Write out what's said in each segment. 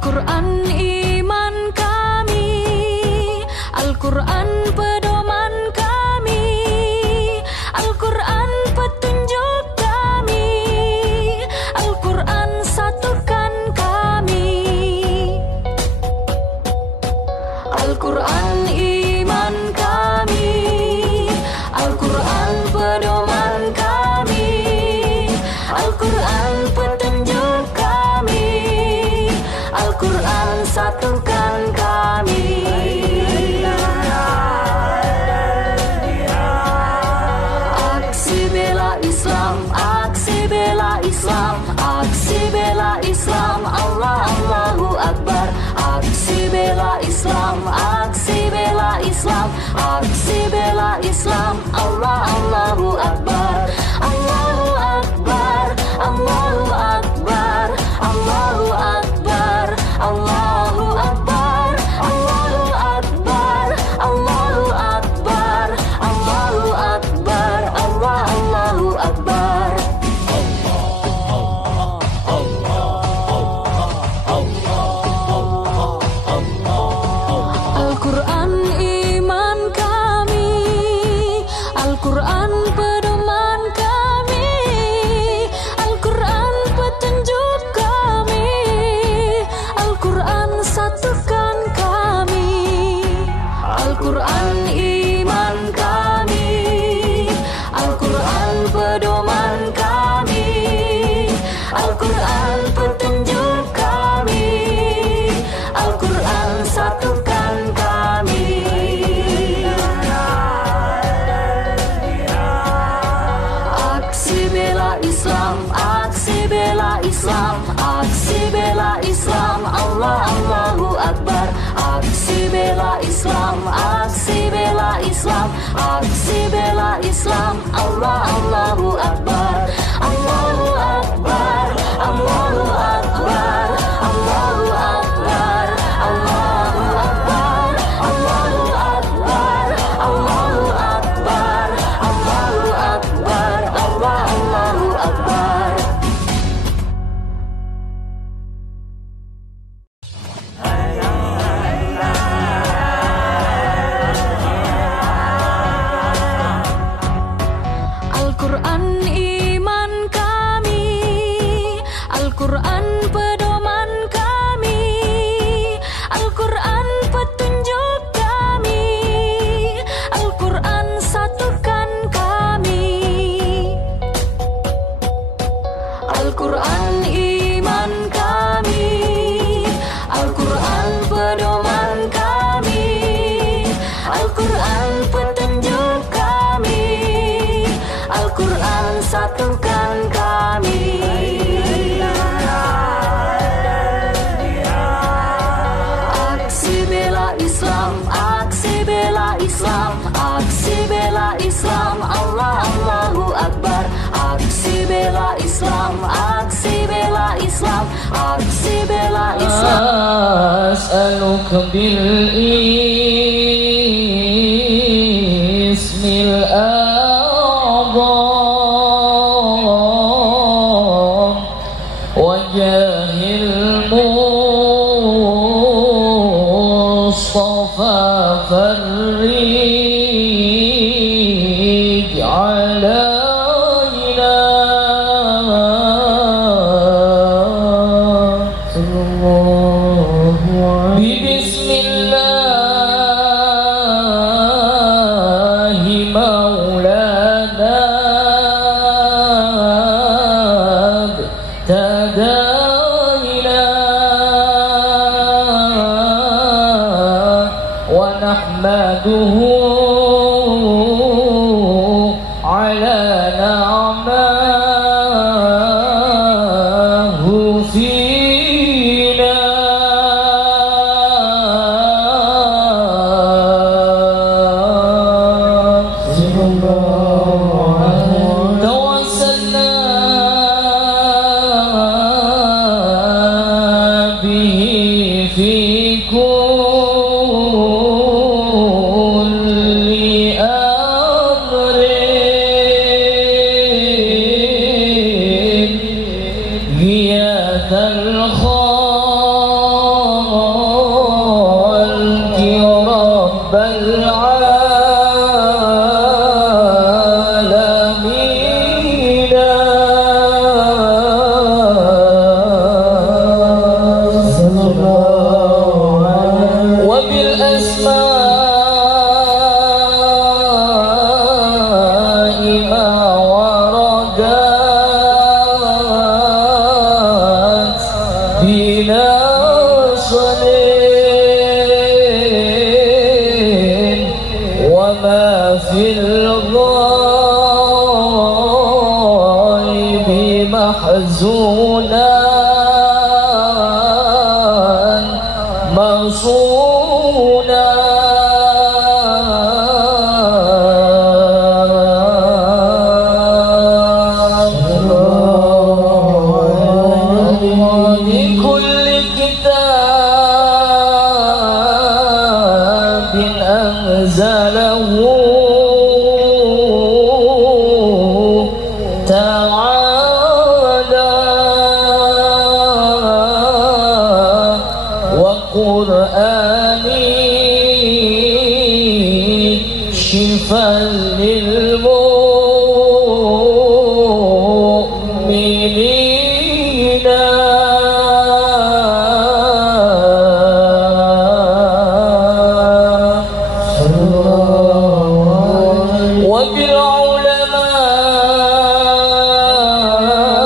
Al-Quran iman kami, Al-Quran pedoman kami, Al-Quran petunjuk kami, Al-Quran satukan kami. Al-Quran iman kami, Al-Quran pedoman kami, Al-Quran petunjuk kami, Al-Quran satukan kami. Aksi bela Islam, aksi bela Islam, aksi bela Islam, Allah Allahu Akbar. Aksi bela Islam, aksi bela Islam, aksi bela Islam, Allah Allahu Akbar. Allahu Akbar, Allahu Akbar, Allahu Akbar, Allahu Akbar, Allahu Akbar, Allahu Akbar, Allahu Akbar, Allah Allahu Akbar. Al-Quran iman kami, Al-Quran pedoman kami, Al-Quran petunjuk kami, Al-Quran satukan kami. Al-Quran iman kami, Al-Quran pedoman kami, Al-Quran petunjuk kami, Al-Quran satukan kami. Aksi bela Islam, aksi bela Islam, aksi bela Islam, Allah Allahu Akbar. Aksi bela Islam, aksi bela Islam, aksi bela Islam, Allah Allahu Akbar. Allahu Akbar, Allahu Akbar, Allahu Akbar, Allahu Akbar, Allahu Akbar, Allahu Akbar, Allahu Akbar, Allah Allahu Akbar. Al-Quran iman kami, Al-Quran pedoman kami, Al-Quran petunjuk kami, Al-Quran satukan kami. Al-Quran iman kami, Al-Quran pedoman kami, Al-Quran petunjuk kami, Al-Quran satukan kami. Aksi bela Islam, aksi bela Islam, aksi bela Islam, Allah Allahu Akbar. Aksi bela Islam, aksi bela Islam, aksi bela Islam. أسألك بالاسم الأعظم وجاه المصطفى فرج علينا صلى الله عليه بسم الله مولانا ابتدينا ونحمده على نعمه فينا توسلنا به في كل أمر غياث الخاطر بلا صليل وما في الغيب محزونا مصونا لكل كتاب أنزله تعالى وقرآني شفاء للمؤمنين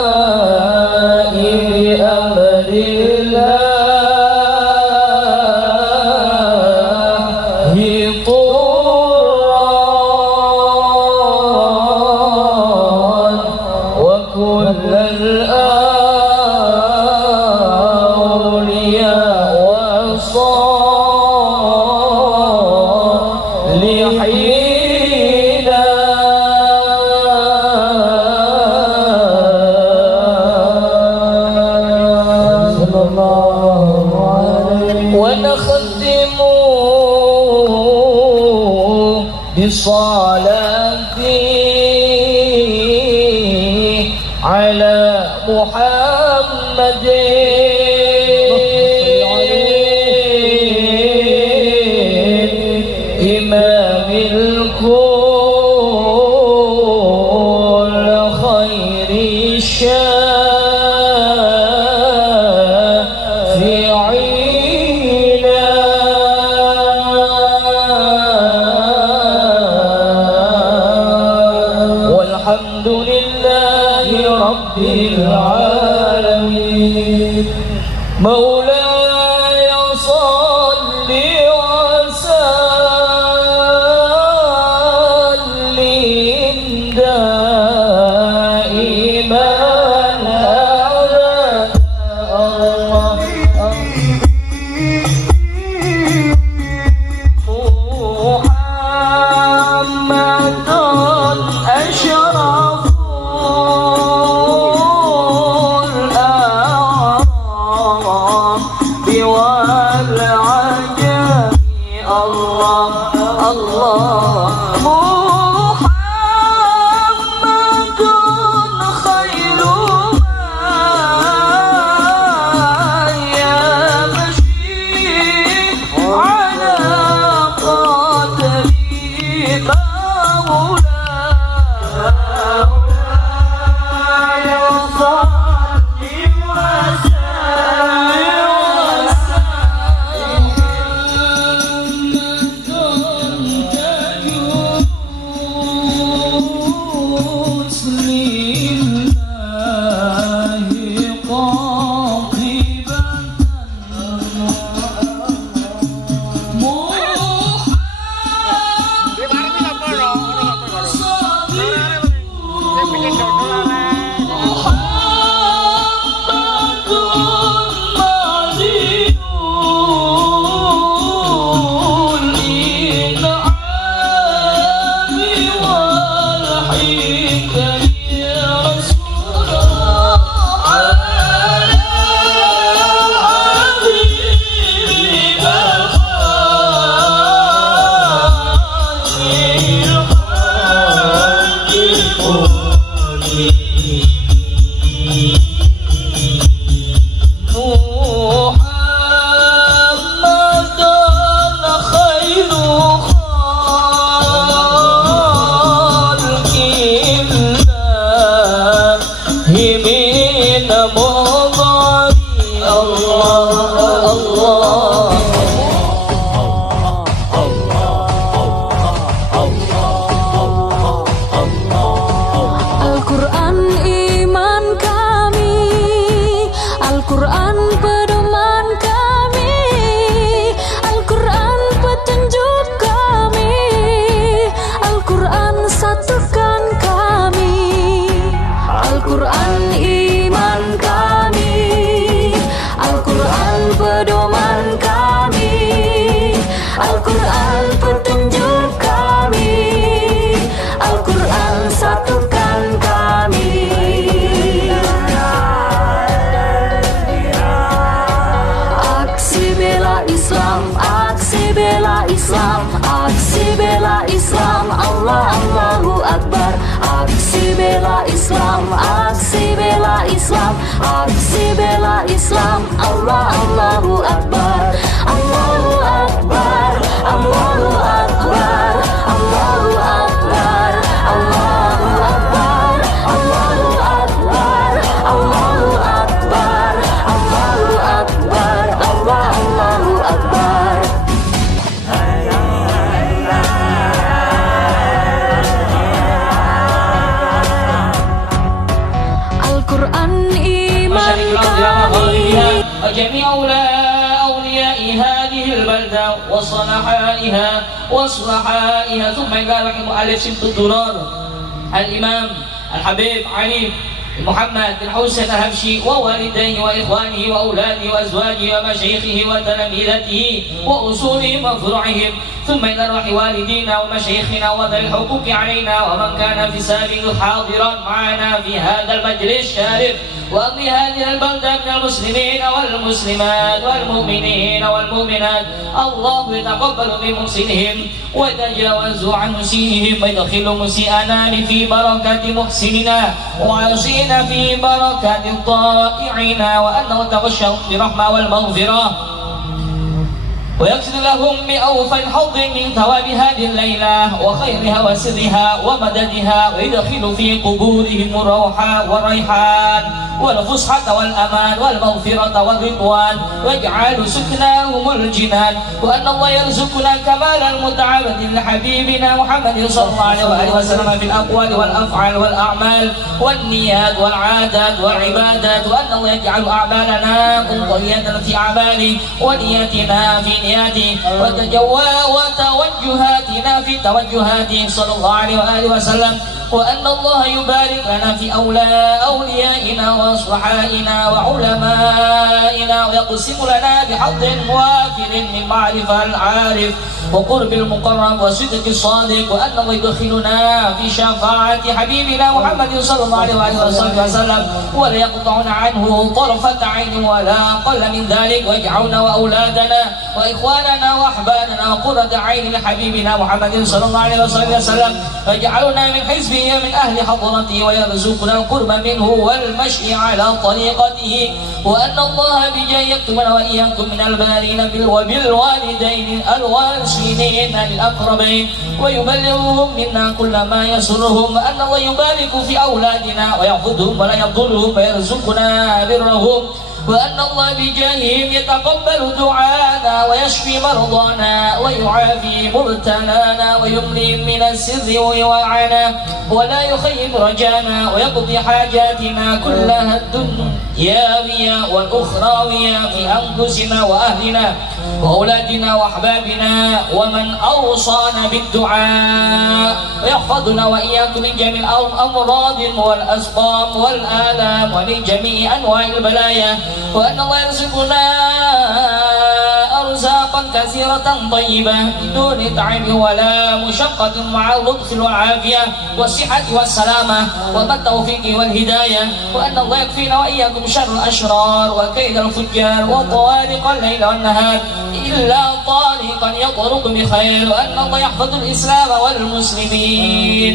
وبالعلماء بأمر الله طران وكل الأولياء والصالحين ونختم بصلاتي على محمد إمام الكل خير الشافعين والحمد لله رب العالمين مولاي صل وسلم دائما أبدا الله محمد أشرف الأعراب والعجم الله الله محمد خير من Islam, aksi bela Islam, Allah Allahu Akbar. Aksi bela Islam, aksi bela Islam, aksi bela Islam, Allah Allahu Akbar. Allahu Akbar, Allahu Akbar, Allahu Akbar, Allahu Akbar, Allahu Akbar, Allahu Akbar, Allahu Akbar, Allahu Akbar. Al-Quran iman kami وجميع أولياء هذه البلدة وصلحائها ثم قال رحمه ألف سمت الدرار الإمام الحبيب علي محمد بن حسين الهبشي ووالديه وإخوانه وأولاده وأزواجه ومشايخه وتلاميذته وأصولهم وفروعهم ثم إلى روح والدينا ومشايخنا وذوي الحقوق علينا ومن كان في سابق حاضرا معنا في هذا المجلس الشارف وأقضي هذه البلدة من المسلمين والمسلمات والمؤمنين والمؤمنات. الله يتقبل من محسنهم ويتجاوز عن مسيئهم ويدخل مسيئنا في بركة محسننا ويعصينا في بركة الطائعين وأنه يتغشهم برحمة والمغفرة ويكسر لهم بأوفى الحظ من ثواب هذه الليلة وخيرها وسرها ومددها ويدخل في قبورهم الروح والريحان والفسحة والأمان والمغفرة والرضوان ويجعل سكناهم الجنان وأن الله يرزقنا كمال المتعبد لحبيبنا محمد صلى الله عليه وسلم في الأقوال والأفعال والأعمال والنيات والعادات والعبادات وأن الله يجعل أعمالنا مضيئة في أعماله ونيتنا في نياته وتوجهاتنا في توجهاته صلى الله عليه وآله وسلم وأن الله يبارك لنا في أوليائنا وأصلحائنا وعلمائنا ويقسم لنا بحظ وافر من معرفة العارف وقرب المقرب وصدق الصادق وأن الله يدخلنا في شفاعة حبيبنا محمد صلى الله عليه وسلم ولا يقطعنا عنه طرفة عين ولا أقل من ذلك ويجعلنا وأولادنا وإخواننا وأحبابنا وقرة عين لحبيبنا محمد صلى الله عليه وسلم ويجعلنا من حزبه من أهل حضرته ويرزقنا القرب منه والمشي على طريقته وأن الله بجاه يكتبنا وإياكم من البارين وبالوالدين الوارثين للأقربين ويبلغهم منا كل ما يسرهم وأن الله يبارك في أولادنا ويحفظهم ولا يضرهم ويرزقنا برهم وأن الله بجاههم يتقبل دعانا ويشفي مرضانا ويعافي مبتلانا ويملي من السر ويوعنا ولا يخيب رجانا ويقضي حاجاتنا كلها الدنياوية والأخراوية في أنفسنا وأهلنا وأولادنا وأحبابنا ومن أوصانا بالدعاء ويحفظنا وإياكم من جميع الأمراض والأسقام والآلام ومن جميع أنواع البلايا وأن الله يرزقنا أرزاقا كثيرة طيبة بدون تعب ولا مشقة مع اللطف والعافية والصحة والسلامة والتوفيق والهداية وأن الله يكفينا وإياكم شر الأشرار وكيد الفجار وطوارق الليل والنهار إلا طارقا يطرق بخير وأن الله يحفظ الإسلام والمسلمين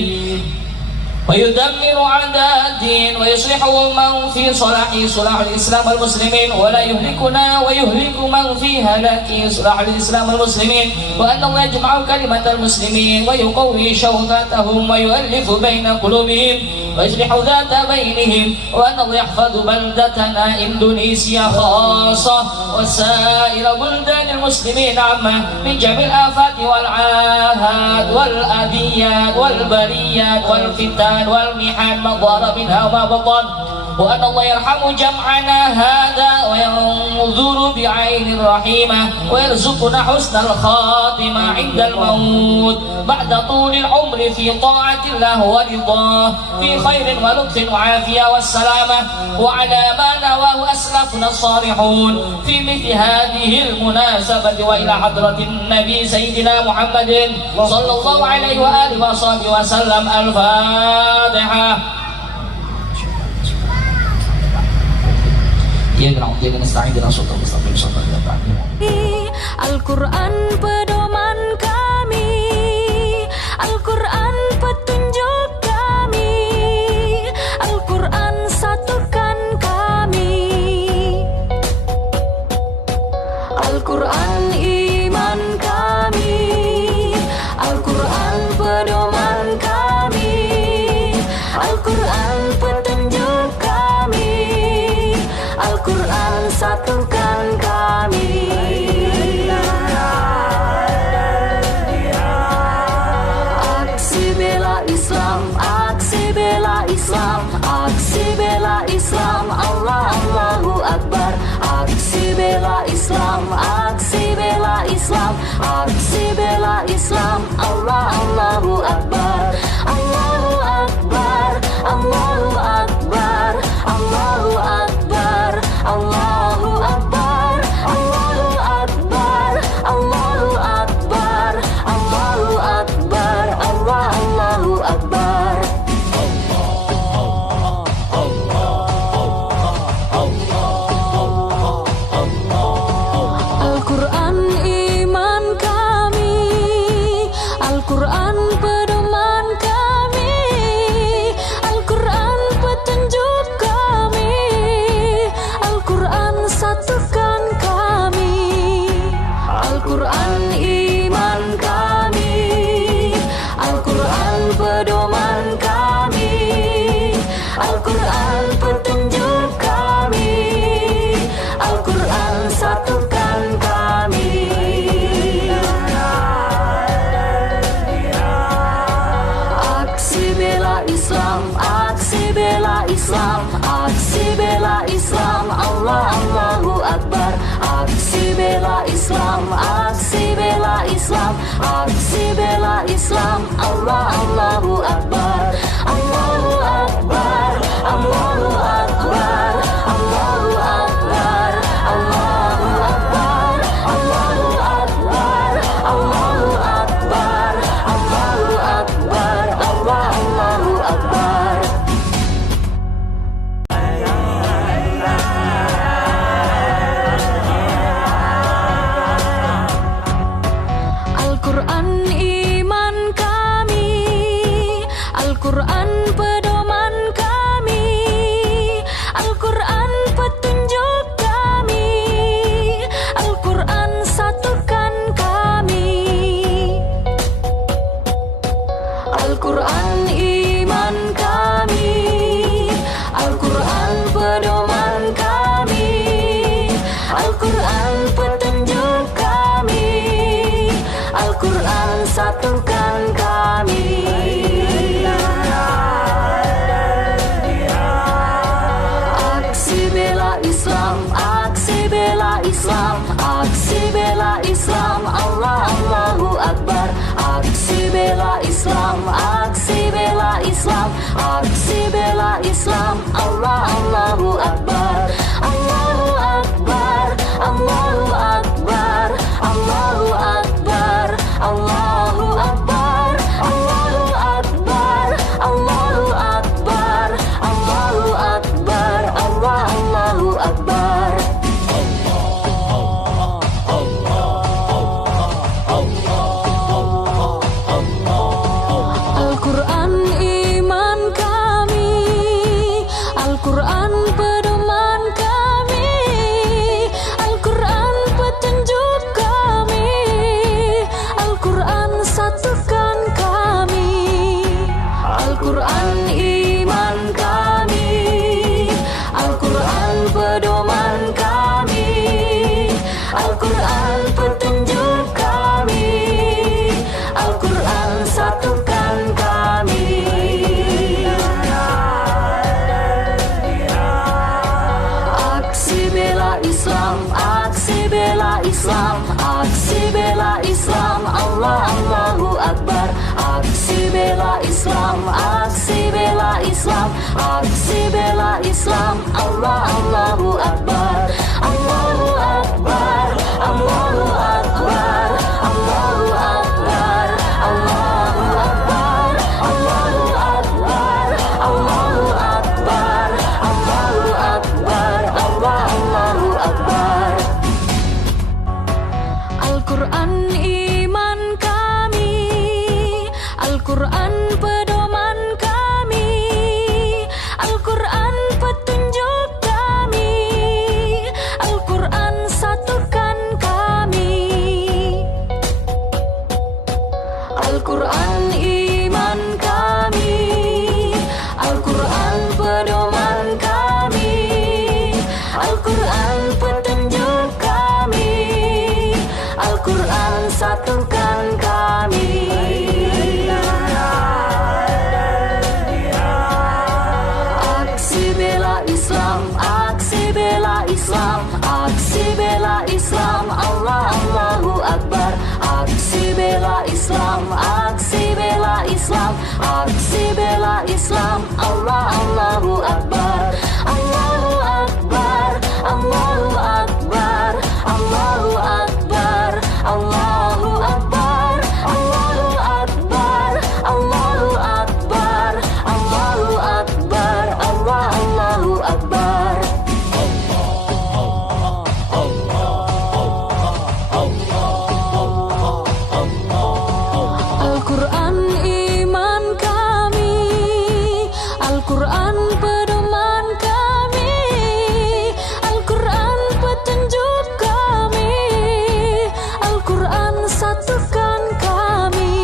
ويدمر أعداء الدين ويصلح من في صلاح الإسلام والمسلمين ولا يهلكنا ويهلك من في هلاكه صلاح الإسلام والمسلمين وأن الله يجمع كلمة المسلمين ويقوي شوكتهم ويؤلف بين قلوبهم ويصلح ذات بينهم وأن الله يحفظ بلدتنا إندونيسيا خاصة وسائر بلدان المسلمين عامة من جميع الآفات والعاهات والأذيات والبريات والفتن والمحن ما ظهر منها وما بطن وأن الله يرحم جمعنا هذا وينظر بعين رحيمة ويرزقنا حسن الخاتمة عند الموت بعد طول العمر في طاعة الله ورضاه في خير ولطف وعافية والسلامة وعلى ما نواه أسلافنا الصالحون في مثل هذه المناسبة وإلى حضرة النبي سيدنا محمد صلى الله عليه وآله وصحبه وسلم. الفاتحة. Al-Quran pedoman Al-Quran iman kami, Al-Quran pedoman kami, Al-Quran petunjuk kami, Al-Quran satukan kami. Aksi bela Islam, aksi bela Islam, aksi bela Islam, Allah Allahu Akbar. Aksi bela Islam, aksi bela Islam, aksi bela Islam, Allah Allahu Akbar. Allahu Akbar, Allahu Akbar, Allahu Akbar, Allahu Akbar, Allahu Akbar, Allahu Akbar, Allahu Akbar, Allah Allahu Akbar. Al-Quran iman kami, Al-Quran pedoman kami, Al-Quran petunjuk kami, Al-Quran satukan kami. Al-Quran iman kami, Al-Quran pedoman kami, Al-Quran petunjuk kami, Al-Quran satukan kami. Aksi bela Islam, aksi bela Islam, aksi bela Islam, Allah Allahu Akbar. Aksi bela Islam, aksi bela Islam, aksi bela Islam, Allah Allahu Akbar. Allahu Akbar, Allahu Akbar, Allahu Akbar, Allahu Akbar, Allahu Akbar, Allahu Akbar, Allahu Akbar, Allah Allahu Akbar. Al-Quran iman kami, Al-Quran pedoman kami, Al-Quran petunjuk kami, Al-Quran satukan kami. Al-Quran iman kami, Al-Quran pedoman kami, Al-Quran petunjuk kami, Al-Quran satukan kami. Aksi bela Islam, aksi bela Islam, aksi bela Islam, Allah Allahu Akbar. Aksi bela Islam, aksi bela Islam, aksi bela Islam, Allah Allahu Akbar. Allahu Akbar, Allahu Akbar, Allahu Akbar, Allahu Akbar, Allahu Akbar, Allahu Akbar, Allahu Akbar, Allah Allahu Akbar. Al-Quran iman kami, Al-Quran pedoman kami, Al-Quran petunjuk kami, Al-Quran satukan kami. Al-Quran iman kami, Al-Quran pedoman kami, Al-Quran petunjuk kami, Al-Quran satukan kami. Aksi bela Islam, aksi bela Islam, aksi bela Islam, Allah Allahu Akbar. Aksi bela Islam, aksi bela Islam, aksi bela Islam, Allah Allahu Akbar. Allahu Akbar, Allahu Akbar, Allahu Akbar, Allahu Akbar, Allahu Akbar, Allahu Akbar, Allahu Akbar, Allah Allahu Akbar. Al-Quran iman kami, Al-Quran pedoman kami, Al-Quran petunjuk kami, Al-Quran satu Islam, Allah Allahu Akbar. Aksi bela Islam, aksi bela Islam, aksi bela Islam, Allah Allahu Akbar. Allahu Akbar, Allahu Akbar, Allahu Akbar, Allahu Akbar, Allahu Akbar, Allahu Akbar, Allahu Akbar, Allah Allahu Akbar. Al-Quran iman kami, Al-Quran pedoman kami, Al-Quran petunjuk kami, Al-Quran satukan kami.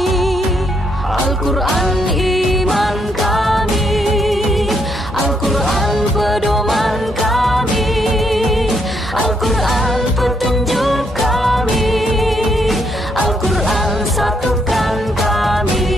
Al-Quran iman kami, Al-Quran pedoman kami, Al-Quran petunjuk kami, Al-Quran satukan kami.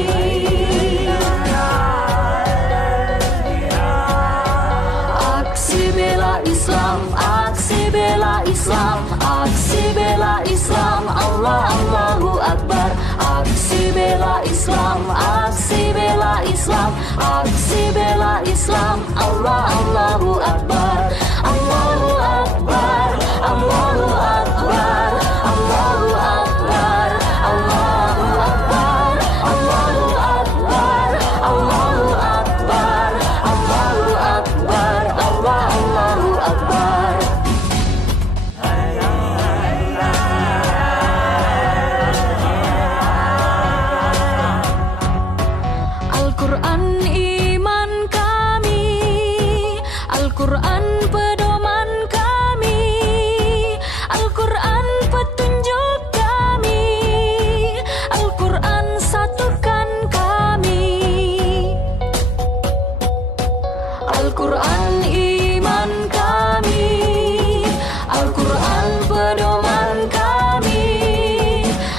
Aksi bela Islam, aksi bela Islam, aksi bela Islam, Allah Allahu Akbar. Aksi bela Islam, aksi bela Islam, aksi bela Islam, Allah Allahu Akbar. Allahu Akbar, Allahu Akbar, Allahu Akbar, Allahu Akbar, Allahu Akbar, Allahu Akbar, Allahu Akbar, Allah Allahu Akbar. Al-Quran iman kami, Al-Quran pedoman kami, Al-Quran petunjuk kami, Al-Quran satukan kami. Al-Quran iman kami, Al-Quran pedoman kami,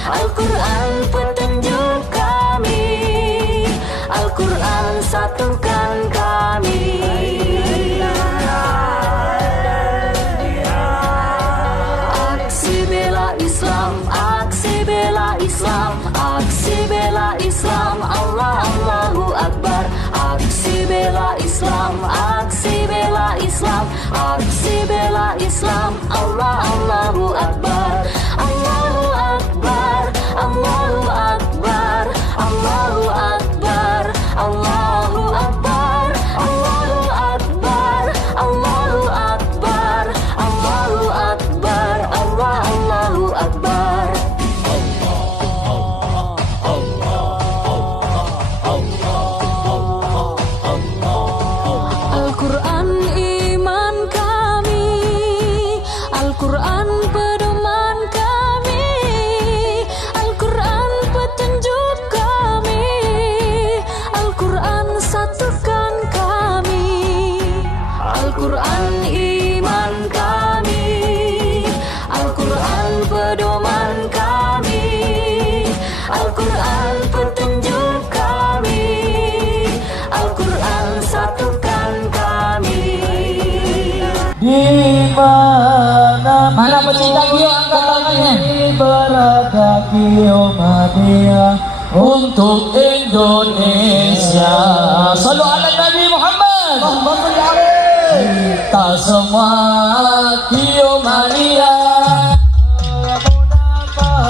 Al-Quran petunjuk kami, Al-Quran satukan kami. Aksi bela Islam, aksi bela Islam, aksi bela Islam, Allah Allahu Akbar. Aksi bela Islam, aksi bela Islam, aksi bela Islam, Allah Allahu Akbar. Allahu Akbar, Allahu Akbar, Allahu Akbar, Allahu Akbar, Allahu Akbar, Allahu Akbar, Allahu Akbar, Allah Allahu Akbar. Al-Quran iman kami, Al-Quran pedoman kami, Al-Quran petunjuk kami, Al-Quran satukan kami. Al-Quran iman kami, Al-Quran pedoman kami, Al-Quran petunjuk kami, Al-Quran satukan kami. Di mana pecinta Gio angkat tangannya. Berada Gio Madiyah untuk Indonesia. Salu ala Nabi Muhammad. Kita semua Gio Madiyah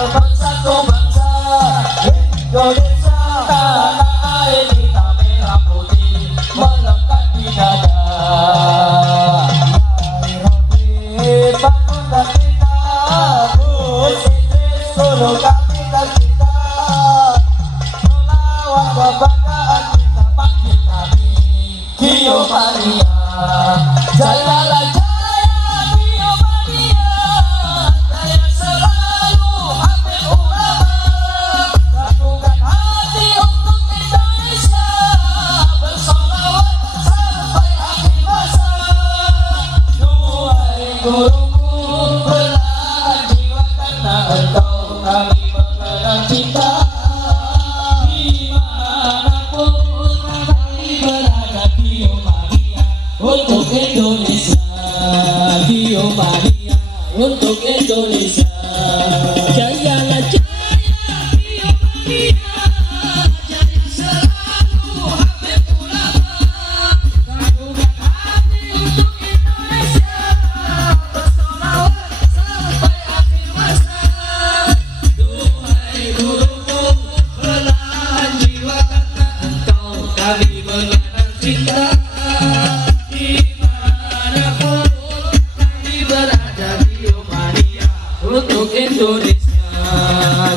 bersatu bangsa Indonesia. Tanah air kita merah putih melekat di dada. Bangunkan kita, Idris turunkan kita, melawan kebanggaan kita, bangkit kami, Gio Madiyah, jayalah jaya Gio Madiyah, jaya selalu ambil ulama, satukan hati untuk Indonesia, bersolawat sampai akhir masa. Duhai guruku, belahan jiwa karena engkau kami mengenal cinta. Dimanapun kami berada, Gio Madiyah untuk Indonesia. Jayalah jaya Muhammadiyah, jaya selalu Habib Ulama, kandungan hati untuk Indonesia, bersolawat sampai akhir masa. Duhai guruku, belahan jiwa karena engkau kami mengenal cinta. Dimanapun kami berada di Omania, untuk Indonesia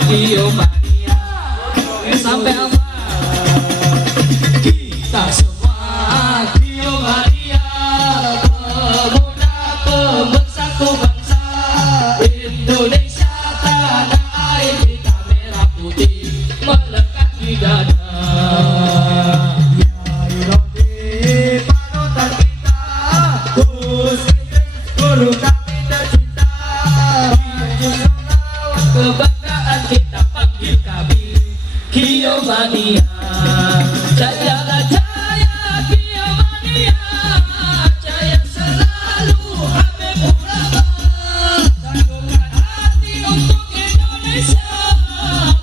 di Omania. Sampai apa? Kita semua di Omania, pemuda pemersatu bangsa Indonesia, tanah air kita merah putih melekat di dada. Panutan kita, Gus guru kami tercinta, selawat kebanggaan kita panggil kami Kiomania. Jayalah jaya Kiomania, jaya selalu Habib Ulama, satukan hati untuk Indonesia,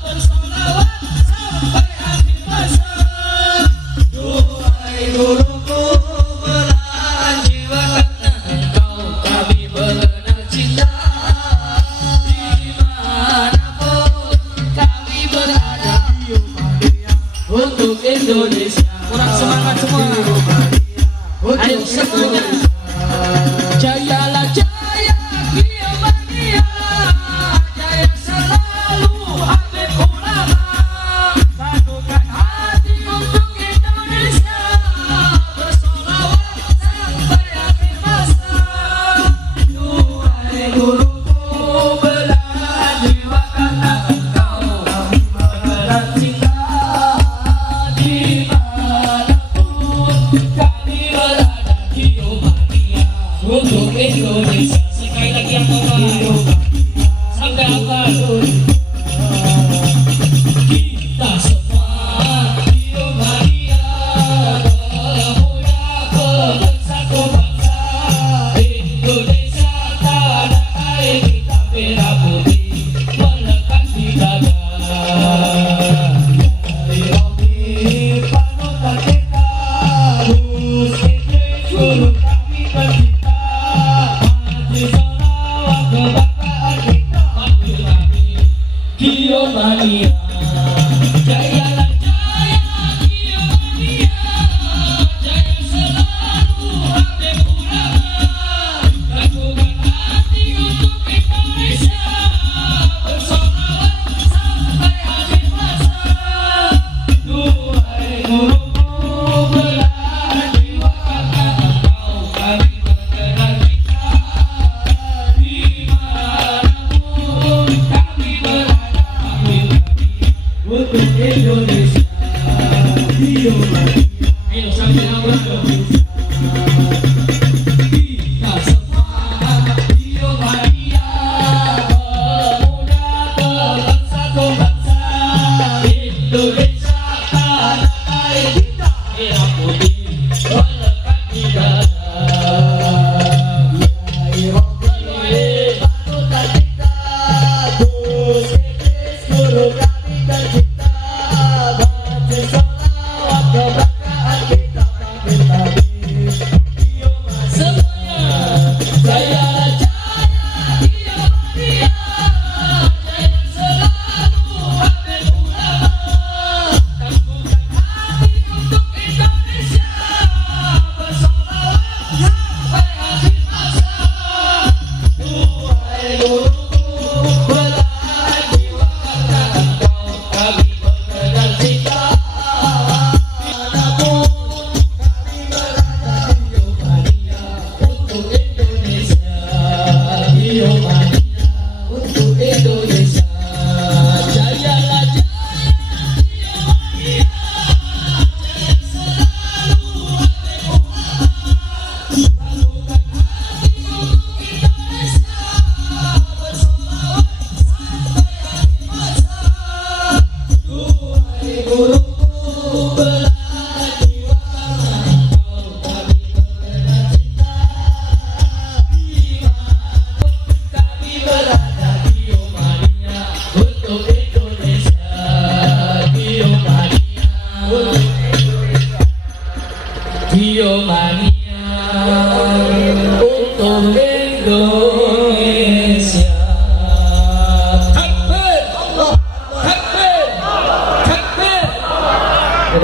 bersolawat sampai akhir masa. Duhai guruku, belahan jiwa karena engkau kami mengenal cinta. Dimanapun kami berada untuk Indonesia. Kurang semangat semua. Ayo semuanya. Jayalah jaya Kiomania, jaya selalu Habib Ulama, satukan hati untuk Indonesia, bersolawat sampai akhir masa. Duhai guruku, belahan jiwa karena engkau kami mengenal cinta. Dimanapun kami berada di Omania, untuk Indonesia. Sekali lagi yang ngomong sampai apa? Kita semua di Omania, pemuda pemersatu bangsa Indonesia, tanah air kita merah putih melekat di dada. Dari Robi panutan kita, Gus guru kami tercinta, maju selawat kebanggaan kita panggil kami Kiomania. Jayalah jaya Kiomania, jaya selalu Habib Ulama, satukan hati untuk Indonesia, bersolawat sampai akhir masa. Duhai guruku, belahan jiwa karena engkau kami mengenal cinta. Dimanapun kami berada,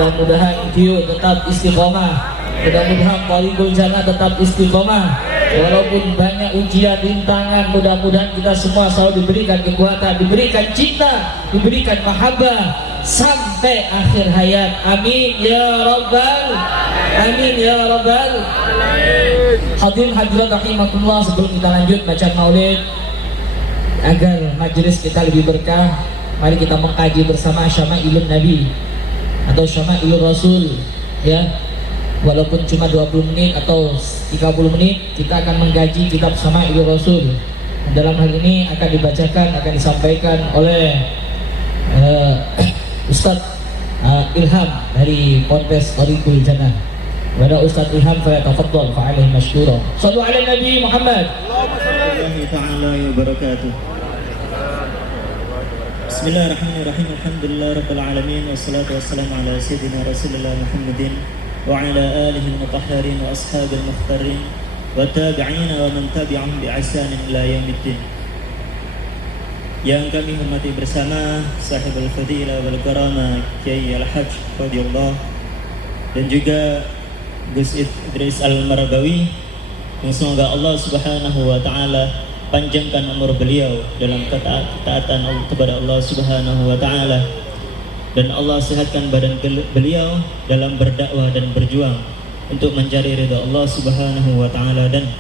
Mudah-mudahan Tio tetap istiqomah. Mudah-mudahan Tariqul Jannah tetap istiqomah. Walaupun banyak ujian, rintangan, mudah-mudahan kita semua selalu diberikan kekuatan, diberikan cinta, diberikan mahabbah sampai akhir hayat. Amin ya rabbal amin ya rabbal. Hadirin hadirat rahimakumullah, sebelum kita lanjut baca maulid agar majelis kita lebih berkah, mari kita mengkaji bersama Syama'ilun Nabi atau Syama'ilur Rasul, ya. Walaupun cuma 20 menit atau 30 menit, kita akan mengkaji kitab Syama'ilur Rasul. Dalam hal ini akan dibacakan, akan disampaikan oleh Ustadz Ilham dari Ponpes Tariqul Jannah. Kepada Ustadz Ilham, falyatafaddal fa'alaihi masykura. Shallu ala Nabi Muhammad. Allahumma ta'ala wa barakatuh. Bismillahirrahmanirrahim. Alhamdulillah rabbil alamin, wassalatu wassalamu ala sayyidina Rasulillah Muhammadin wa ala alihi al-mutahharin wa ashabil mukhtarin wa tabi'in wa man tabi'ahum bi ihsanin ila yaumiddin. Yang kami hormati bersama sahibul fadilah wal karamah Kiai Al-Hajj radhiyallahu, dan juga Gus Idris Al-Maragawi, yang semoga Allah Subhanahu wa taala panjangkan umur beliau dalam ketaatan kepada Allah Subhanahu wa taala, dan Allah sehatkan badan beliau dalam berdakwah dan berjuang untuk mencari ridha Allah Subhanahu wa taala dan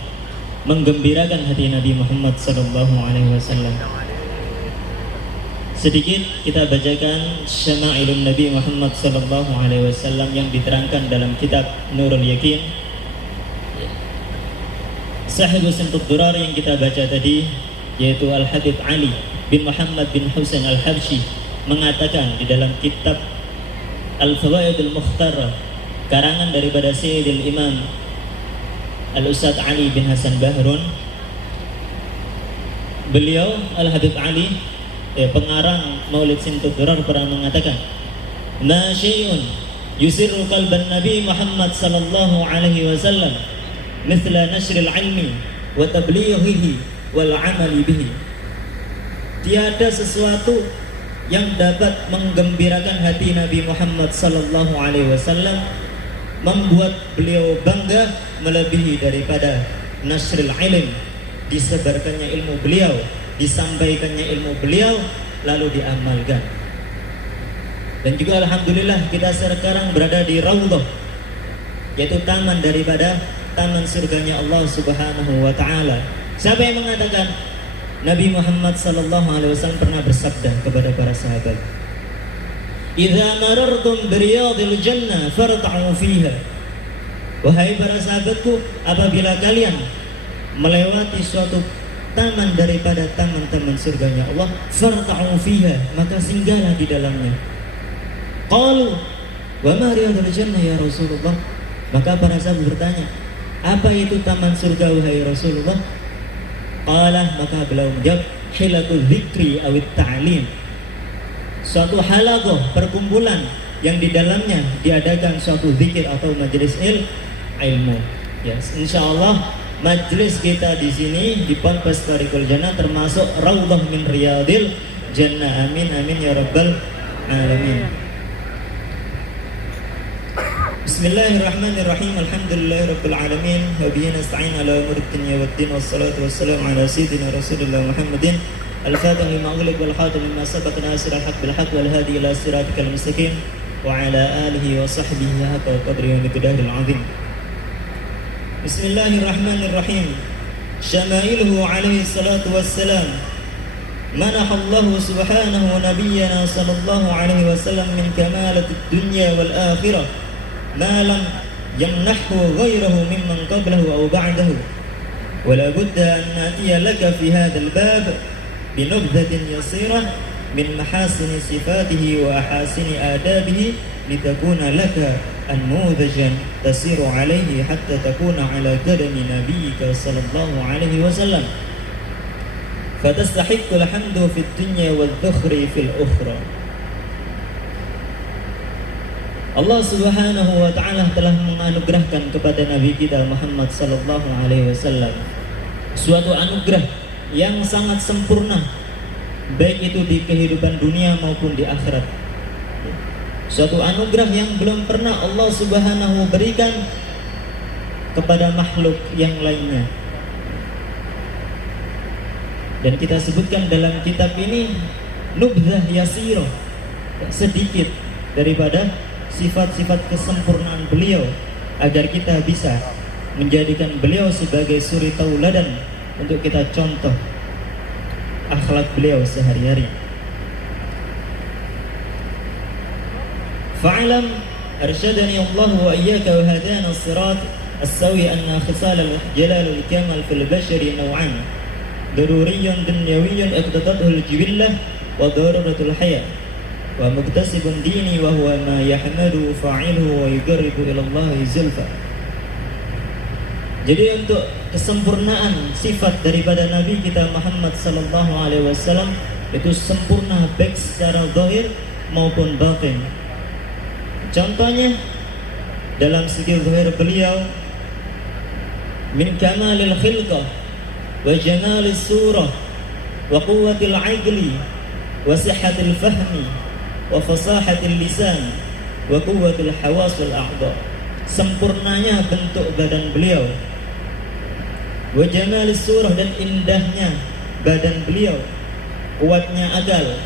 menggembirakan hati Nabi Muhammad sallallahu alaihi wasallam. Sedikit kita bacakan Syama'ilun Nabi Muhammad sallallahu alaihi wasallam yang diterangkan dalam kitab Nurul Yakin. Sahibus Simtud Durar yang kita baca tadi, yaitu Al-Habib Ali bin Muhammad bin Husain Al-Habsyi, mengatakan di dalam kitab Al-Fawaidul Mukhtarah karangan daripada Sayyidil Imam Al-Ustadz Ali bin Hasan Bahrun, beliau Al-Habib Ali, pengarang Maulid Simtud Durar, pernah mengatakan, "Ma syai'un yusirru qalban Nabi Muhammad sallallahu alaihi wasallam mithla nashril ilmi wa tablighihi wal amali bihi." Tiada sesuatu yang dapat menggembirakan hati Nabi Muhammad sallallahu alaihi wasallam, membuat beliau bangga melebihi daripada nasril ilm, disebarkannya ilmu beliau, disampaikannya ilmu beliau, lalu diamalkan. Dan juga alhamdulillah kita sekarang berada di Raudhah, yaitu taman daripada taman surganya Allah Subhanahu wa taala. Siapa yang mengatakan? Nabi Muhammad sallallahu alaihi wasallam pernah bersabda kepada para sahabat, "Idza marartum bi riyadil jannah farta'u fiha." Wahai para sahabatku, apabila kalian melewati suatu taman daripada taman-taman surganya Allah, farta'u fiha, maka singgahlah di dalamnya. Qalu, "Wa ma riyadul jannah ya Rasulullah?" Maka para sahabat bertanya, "Apa itu taman surga wahai Rasulullah?" Qala, maka beliau menjawab, "Hilatul dzikri awit ta'lim." Suatu halaqah, perkumpulan yang di dalamnya diadakan suatu zikir atau majelis ilmu. Ya, insyaallah majelis kita di sini di Ponpes Tariqul Jannah termasuk Raudhah min Riyadil Jannah. Amin amin ya rabbal alamin. Bismillahirrahmanirrahim. Alhamdulillahirabbil alamin wa bihi nasta'in ala umuri dunya waddin, wassalatu wassalamu ala sayyidina Rasulillah Muhammadin al-fatih lima ughliq wal khatim lima sabaq nasir al-haq bil haq wal hadi ila siratikal mustaqim wa ala alihi wa sahbihi haqqa qadri wa miqdaril azim. Bismillahirrahmanirrahim. Syama'iluhu alaihi salatu wassalam. Manahallahu subhanahu nabiyyana sallallahu alaihi wasallam min kamalatid dunya wal akhirah ma lam yamnahhu ghayrahu mimman qablahu aw ba'dahu. Wa la budda an natiya laka fi hadzal bab bi nubdhatin yasirah min mahasini sifatihi wa ahasini adabihi litakuna laka anmudajan tasiru alaihi hatta takuna ala qadami nabiyyika sallallahu alaihi wasallam fatastahiqqul hamdu fid dunya wal dhukhri fil ukhra. Allah Subhanahu wa taala telah menganugerahkan kepada Nabi kita Muhammad sallallahu alaihi wasallam suatu anugerah yang sangat sempurna, baik itu di kehidupan dunia maupun di akhirat. suatu anugerah yang belum pernah Allah Subhanahu berikan kepada makhluk yang lainnya. Dan kita sebutkan dalam kitab ini nubzah yasirah, sedikit daripada sifat-sifat kesempurnaan beliau, agar kita bisa menjadikan beliau sebagai suri tauladan untuk kita contoh akhlak beliau sehari-hari. Fa'alam arsyadani Allah wa iyyaka wa hadana as-sirat as-sawi anna khisal al-jalal al-kamal fil bashari naw'an daruriyyun dunyawiyyun iqtadathu al-jibillah wa daruratul hayat wa muktasibun dini wa huwa ma yahmadu fa'iluhu wa yuqarribu ila Allah zulfa. Jadi untuk kesempurnaan sifat daripada Nabi kita Muhammad sallallahu alaihi wasallam itu sempurna baik secara zahir maupun batin. Contohnya dalam segi zahir beliau min kamalil khilqah wa jamalis surah wa quwwatil aqli wa sihhatil fahmi wa fasahatil lisan wa quwwatil hawas wal a'dha. Sempurnanya bentuk badan beliau, wa jamalis surah, dan indahnya badan beliau, kuatnya akal,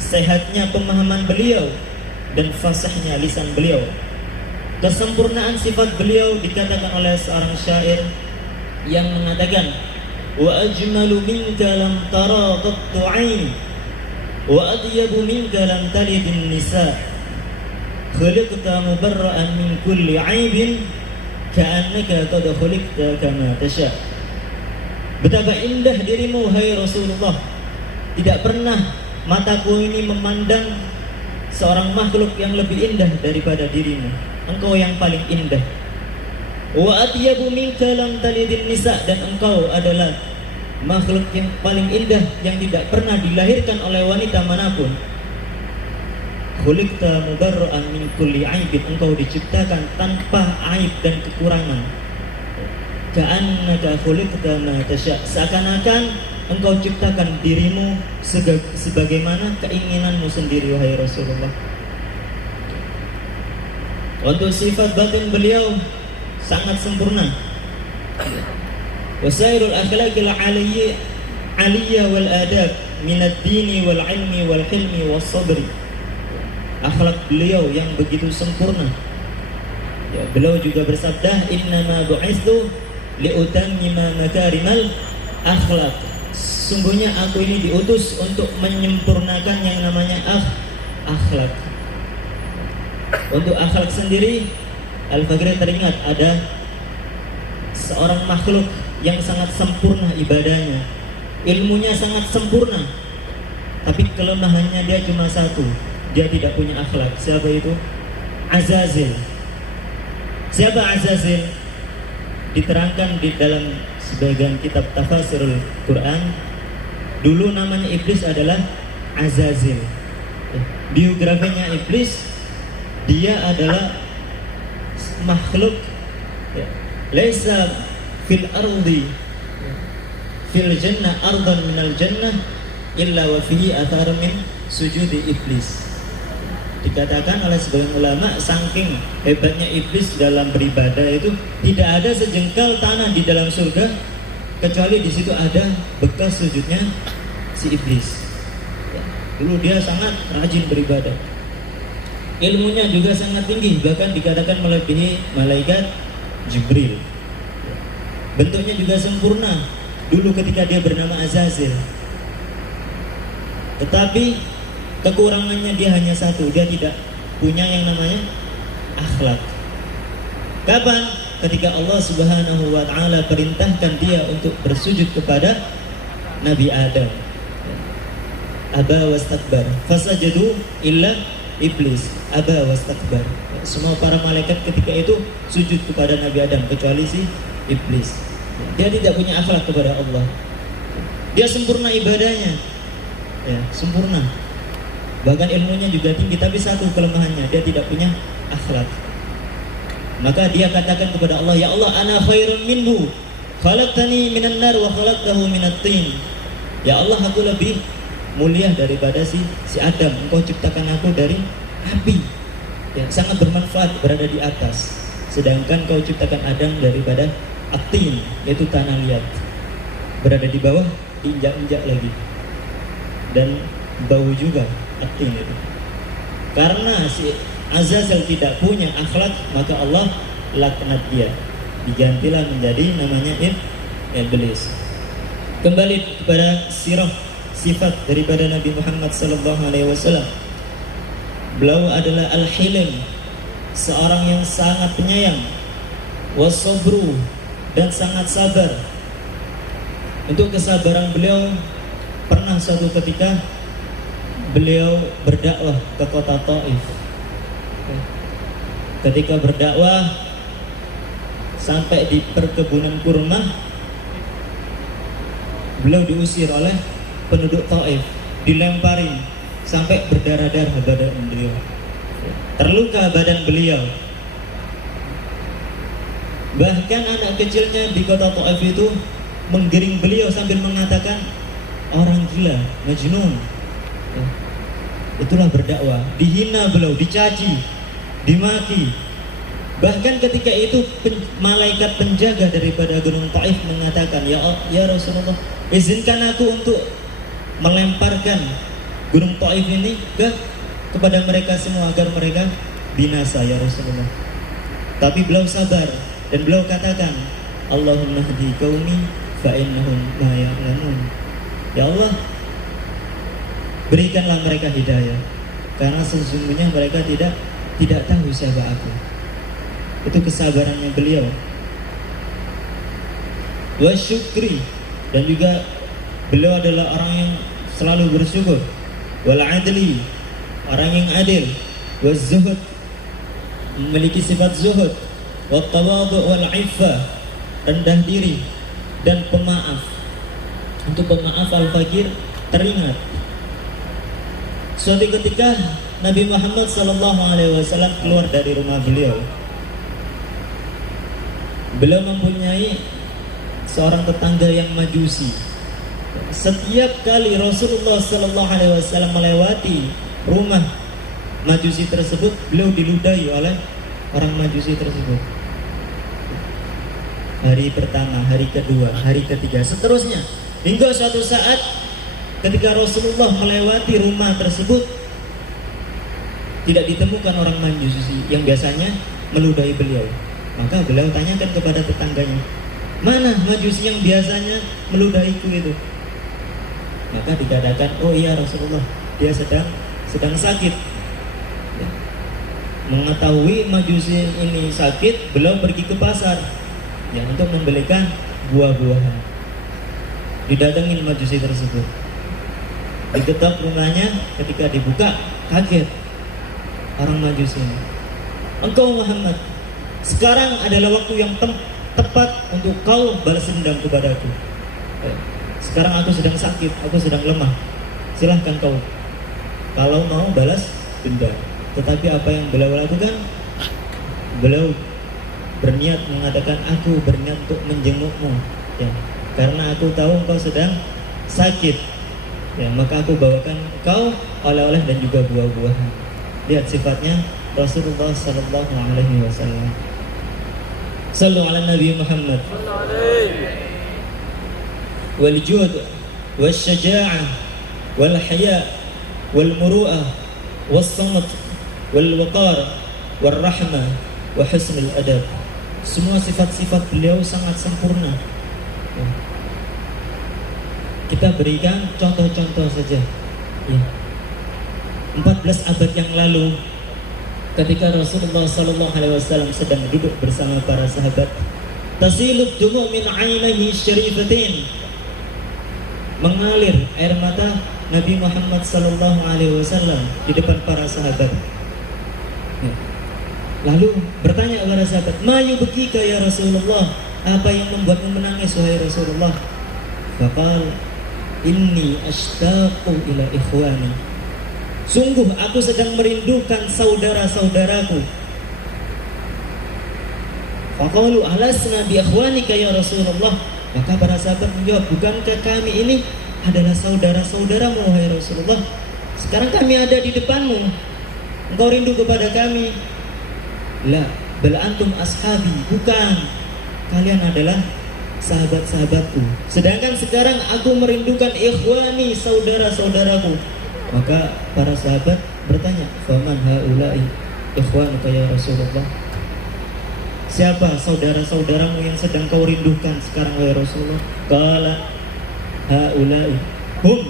sehatnya pemahaman beliau, dan fasahnya lisan beliau. Kesempurnaan sifat beliau dikatakan oleh seorang syair yang mengatakan, wa ajmalu minka lam tara qattu 'ain wa adyabu minka lam talidin nisa khuliqta mubarra'an min kulli 'aibin ka'annaka qad khuliqta kama tasha. Betapa indah dirimu hai Rasulullah, tidak pernah mataku ini memandang seorang makhluk yang lebih indah daripada dirimu. Engkau yang paling indah. Wa atyabu minka lam talidin nisa, dan engkau adalah makhluk yang paling indah yang tidak pernah dilahirkan oleh wanita manapun. Khuliqta mubarra'an min kulli aibin, engkau diciptakan tanpa aib dan kekurangan. Ka'annaka khuliqta ma tasha, seakan-akan engkau ciptakan dirimu sebagaimana keinginanmu sendiri wahai Rasulullah. Untuk sifat batin beliau sangat sempurna. Wasairul akhlaqil aliyya wal adab min ad-dini wal ilmi wal hilmi was sabri. Akhlak beliau yang begitu sempurna. Ya, beliau juga bersabda, innama bu'itsu liutammima makarimal akhlak. Sungguhnya aku ini diutus untuk menyempurnakan yang namanya akhlak. Untuk akhlak sendiri, Al-Faqih teringat ada seorang makhluk yang sangat sempurna ibadahnya, ilmunya sangat sempurna, tapi kelemahannya dia cuma satu, dia tidak punya akhlak. Siapa itu? Azazil. Siapa Azazil? Diterangkan di dalam sebagian kitab tafsirul Quran, dulu namanya iblis adalah Azazil. Biografinya iblis, dia adalah makhluk laisa fil ardi fil jannah ardan minal jannah illa wa fihi athar min sujudi iblis. Dikatakan oleh sebagian ulama, saking hebatnya iblis dalam beribadah itu tidak ada sejengkal tanah di dalam surga kecuali di situ ada bekas sujudnya si iblis. Dulu dia sangat rajin beribadah, ilmunya juga sangat tinggi, bahkan dikatakan melebihi malaikat Jibril. Bentuknya juga sempurna dulu ketika dia bernama Azazil. Tetapi kekurangannya dia hanya satu, dia tidak punya yang namanya akhlak. Kapan? Ketika Allah Subhanahu wa ta'ala perintahkan dia untuk bersujud kepada Nabi Adam. Aba wastakbar fasajadu illa iblis aba wastakbar. Semua para malaikat ketika itu sujud kepada Nabi Adam kecuali si iblis. Dia tidak punya akhlak kepada Allah. Dia sempurna ibadahnya, ya, sempurna. Bahkan ilmunya juga tinggi, tapi satu kelemahannya, dia tidak punya akhlak. Maka dia katakan kepada Allah, ya Allah, ana khairun minhu, khalaqtani minan nar wa khalaqtahu minat tin. Ya Allah, aku lebih mulia daripada si Adam. Engkau ciptakan aku dari api, ya, sangat bermanfaat berada di atas. Sedangkan kau ciptakan Adam daripada atin, yaitu tanah liat. Berada di bawah, diinjak-injak lagi. Dan bau juga atin itu. Karena si Azazel tidak punya akhlak, maka Allah laknat dia. Digantilah menjadi namanya iblis. Kembali kepada sirah sifat daripada Nabi Muhammad SAW. Beliau adalah al-hilim, seorang yang sangat penyayang, was-sabru, dan sangat sabar. Untuk kesabaran beliau, pernah suatu ketika beliau berdakwah ke kota Taif. Ketika berdakwah sampai di perkebunan kurma, beliau diusir oleh penduduk Taif, dilemparin sampai berdarah-darah badan beliau, terluka badan beliau. Bahkan anak kecilnya di kota Taif itu menggering beliau sambil mengatakan orang gila, majnun. Itulah berdakwah. Dihina beliau, dicaci, dimaki. Bahkan ketika itu malaikat penjaga daripada gunung Taif mengatakan, ya Rasulullah, izinkan aku untuk melemparkan gunung Taif ini kepada mereka semua agar mereka binasa, ya Rasulullah. Tapi beliau sabar dan beliau katakan, Allahumma hdi qaumi fa innahum la ya'lamun. Ya Allah, berikanlah mereka hidayah, karena sesungguhnya mereka tidak tahu siapa aku. Itu kesabarannya beliau. Wa syukri, dan juga beliau adalah orang yang selalu bersyukur. Wal adli, orang yang adil. Wa zuhud, memiliki sifat zuhud. Wa tawadhu wal iffah, rendah diri dan pemaaf. Untuk pemaaf al-fakir teringat. Suatu ketika Nabi Muhammad SAW keluar dari rumah beliau. Beliau mempunyai seorang tetangga yang majusi. Setiap kali Rasulullah SAW melewati rumah majusi tersebut, beliau diludahi oleh orang majusi tersebut. Hari pertama, hari kedua, hari ketiga, seterusnya. Hingga suatu saat ketika Rasulullah melewati rumah tersebut, tidak ditemukan orang majusi yang biasanya meludahi beliau. Maka beliau tanyakan kepada tetangganya, mana majusi yang biasanya meludahiku itu? Maka dikatakan, oh iya Rasulullah, dia sedang sakit. Ya. Mengetahui majusi ini sakit, beliau pergi ke pasar ya, untuk membelikan buah-buahan. Didatengin majusi tersebut, diketok rumahnya. Ketika dibuka, kaget orang majusi ini. Engkau Muhammad, sekarang adalah waktu yang tepat untuk kau balas dendam kepadaku. Sekarang aku sedang sakit, aku sedang lemah. Silahkan kau kalau mau balas dendam. Tetapi apa yang beliau lakukan? Beliau berniat mengatakan, aku berniat untuk menjengukmu ya, karena aku tahu engkau sedang sakit ya, maka aku bawakan kau oleh-oleh dan juga buah-buahan. Lihat sifatnya Rasulullah SAW. Sallu ala Nabi Muhammad. Wal jud wal syaja'ah wal haya wal muru'ah wal samat wal waqar wal rahmah wa husnul adab. Semua sifat-sifat beliau sangat sempurna. Kita berikan contoh-contoh saja ya. 14 abad yang lalu, ketika Rasulullah SAW sedang duduk bersama para sahabat, tasilud dumu min ainihi syarifatin, mengalir air mata Nabi Muhammad SAW di depan para sahabat ya. Lalu bertanya kepada sahabat, ma yubkika ya Rasulullah, apa yang membuatmu menangis wahai Rasulullah? Faqal, inni ashtaqu ila ikhwani, sungguh aku sedang merindukan saudara-saudaraku. Faqalu alasna bi ikhwanika ya Rasulullah, maka para sahabat menjawab, bukankah kami ini adalah saudara-saudaramu wahai Rasulullah? Sekarang kami ada di depanmu. engkau rindu kepada kami. La, bal antum ashabi, bukan, kalian adalah sahabat-sahabatku. Sedangkan sekarang aku merindukan ikhwani, saudara-saudaraku. Maka para sahabat bertanya, faman haula'i ikhwanuka ya Rasulullah? Siapa saudara-saudaramu yang sedang kau rindukan sekarang ya Rasulullah? Qala haula'i hum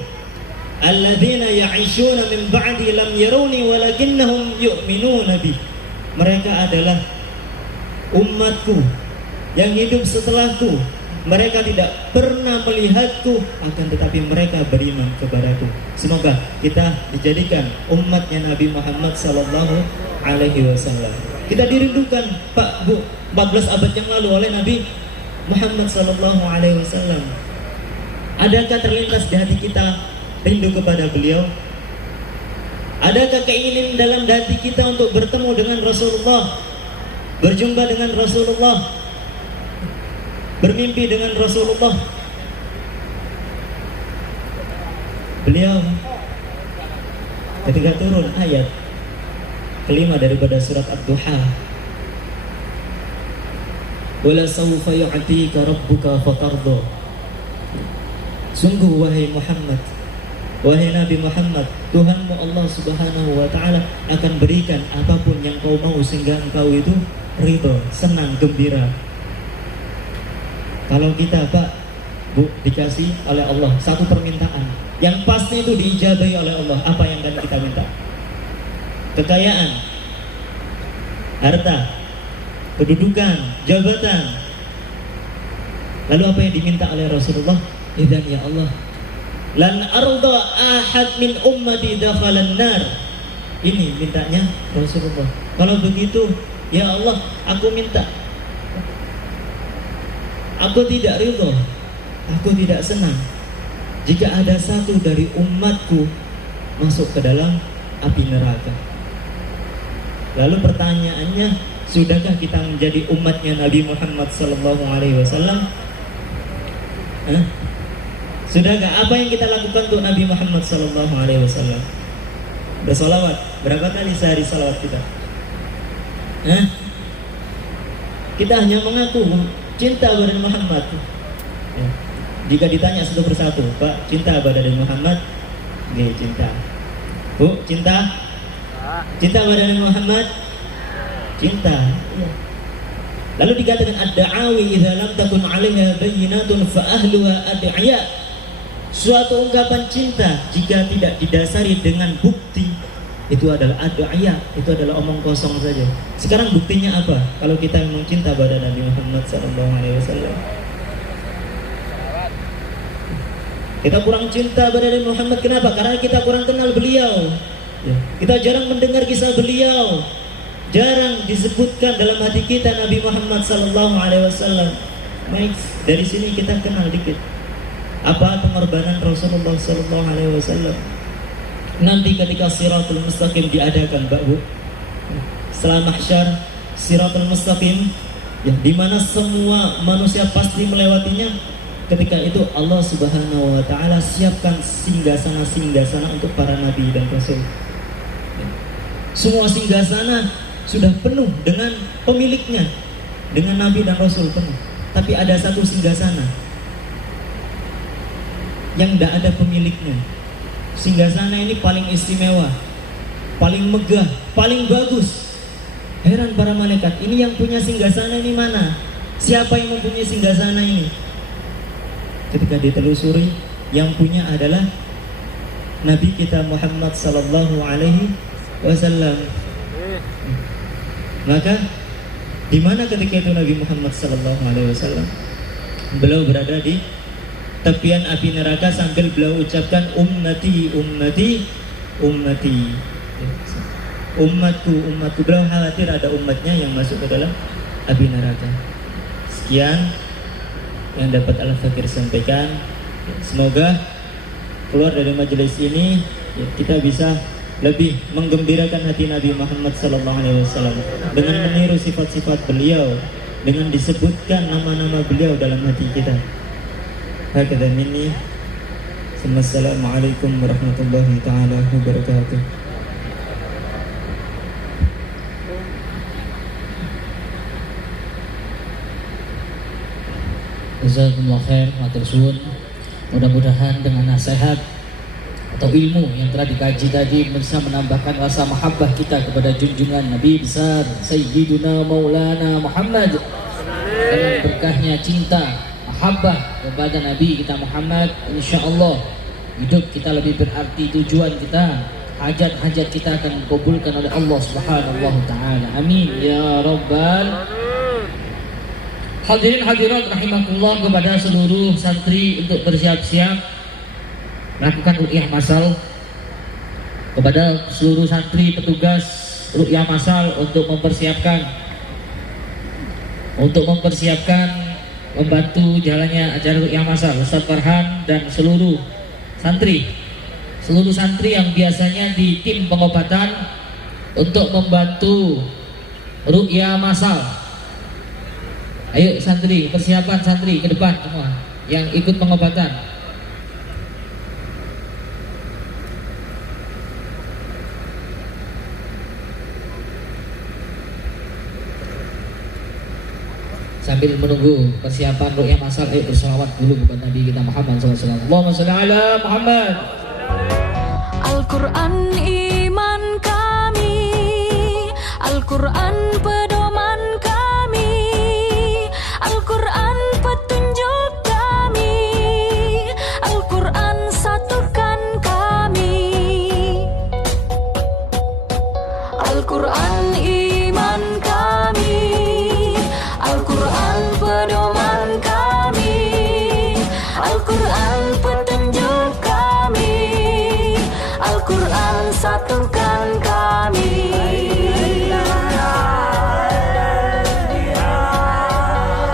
alladzina ya'ishuna min ba'di lam yaruni walakinnahum yu'minuna bi. Mereka adalah umatku yang hidup setelahku. Mereka tidak pernah melihatku, akan tetapi mereka beriman kepadaku. Semoga kita dijadikan umatnya Nabi Muhammad sallallahu alaihi wasallam. Kita dirindukan Pak Bu 14 abad yang lalu oleh Nabi Muhammad sallallahu alaihi wasallam. Adakah terlintas di hati kita rindu kepada beliau? Adakah keinginan dalam hati kita untuk bertemu dengan Rasulullah, berjumpa dengan Rasulullah, bermimpi dengan Rasulullah? Beliau ketika turun ayat kelima daripada surat Ad-Duha, wala sawfa yu'tika rabbuka fatarda. Sungguh wahai Muhammad, wahai Nabi Muhammad, Tuhanmu Allah Subhanahu wa ta'ala akan berikan apapun yang kau mau sehingga engkau itu ridho, senang, gembira. Kalau kita Pak Bu dikasih oleh Allah satu permintaan yang pasti itu diijabahi oleh Allah, apa yang akan kita minta? Kekayaan, harta, kedudukan, jabatan. Lalu apa yang diminta oleh Rasulullah? Idzan ya Allah, lan arda ahad min ummati dakhalan nar. Ini mintanya Rasulullah. Kalau begitu, ya Allah, aku minta, aku tidak ridho, aku tidak senang jika ada satu dari umatku masuk ke dalam api neraka. Lalu pertanyaannya, sudahkah kita menjadi umatnya Nabi Muhammad sallallahu alaihi wasallam? Sudahkah? Apa yang kita lakukan untuk Nabi Muhammad sallallahu alaihi wasallam? Bersolawat. Berapa kali sehari salawat kita? Kita hanya mengaku cinta kepada Muhammad. Jika ditanya satu persatu, Pak, cinta kepada Nabi Muhammad? Nggih, cinta. Bu, cinta? Cinta kepada Nabi Muhammad? Cinta. Ya. Lalu dikatakan ad-da'awi idza lam takun 'alaiha bayyinatun fa ahluha ad'iya. Suatu ungkapan cinta jika tidak didasari dengan bukti, itu adalah ad'iya, itu adalah omong kosong saja. Sekarang buktinya apa? Kalau kita memang cinta pada Nabi Muhammad sallallahu alaihi wasallam. Kita kurang cinta pada Nabi Muhammad, kenapa? Karena kita kurang kenal beliau. Kita jarang mendengar kisah beliau, jarang disebutkan dalam hati kita Nabi Muhammad sallallahu alaihi wasallam. Baik, dari sini kita kenal dikit apa pengorbanan Rasulullah sallallahu alaihi wasallam. Nanti ketika Siratul Mustaqim diadakan, Mbak Bu, setelah mahsyar, Siratul Mustaqim yang dimana semua manusia pasti melewatinya. Ketika itu Allah Subhanahu wa ta'ala siapkan singgasana untuk para nabi dan rasul. Semua singgasana sudah penuh dengan pemiliknya, dengan nabi dan rasul penuh. Tapi ada satu singgasana yang tidak ada pemiliknya. Singgasana ini paling istimewa, paling megah, paling bagus. Heran para malaikat, ini yang punya singgasana ini mana? Siapa yang mempunyai singgasana ini? Ketika ditelusuri, yang punya adalah Nabi kita Muhammad sallallahu alaihi wasallam. Maka di mana ketika itu Nabi Muhammad sallallahu alaihi wasallam? Beliau berada di tepian api neraka sambil beliau ucapkan ummati, ummati, ummati. Umatku, umatku. Beliau khawatir ada umatnya yang masuk ke dalam api neraka. Sekian yang dapat Al-Fakir sampaikan. Semoga keluar dari majelis ini kita bisa lebih menggembirakan hati Nabi Muhammad sallallahu alaihi wasallam dengan meniru sifat-sifat beliau, dengan disebutkan nama-nama beliau dalam hati kita. Hakadha minni. Assalamualaikum warahmatullahi taala wabarakatuh. Jazakumullah khair, matur suwun. Mudah-mudahan dengan nasihat atau ilmu yang telah dikaji tadi bisa menambahkan rasa mahabbah kita kepada junjungan Nabi besar Sayyiduna Maulana Muhammad, dengan berkahnya cinta mahabbah kepada Nabi kita Muhammad. InsyaAllah hidup kita lebih berarti, tujuan kita, hajat-hajat kita akan dikabulkan oleh Allah Subhanahu wa Ta'ala. Amin ya Rabbal. Hadirin hadirat rahimakumullah, kepada seluruh santri untuk bersiap-siap melakukan ruqyah masal, kepada seluruh santri petugas ruqyah masal untuk mempersiapkan membantu jalannya acara ruqyah masal. Ustaz Farhan dan seluruh santri yang biasanya di tim pengobatan untuk membantu ruqyah masal. Ayo santri, persiapan santri ke depan semua yang ikut pengobatan. Sambil menunggu persiapan ruqyah masal, ayo berselawat dulu kepada Nabi kita Muhammad SAW. Allahumma shalli ala Muhammad. Al-Quran iman kami, Al-Quran pedoman kami, Al-Quran petunjuk kami, Al-Quran satukan kami. Al-Quran iman kami, Al-Quran pedoman kami, Al-Quran petunjuk kami, Al-Quran satukan kami.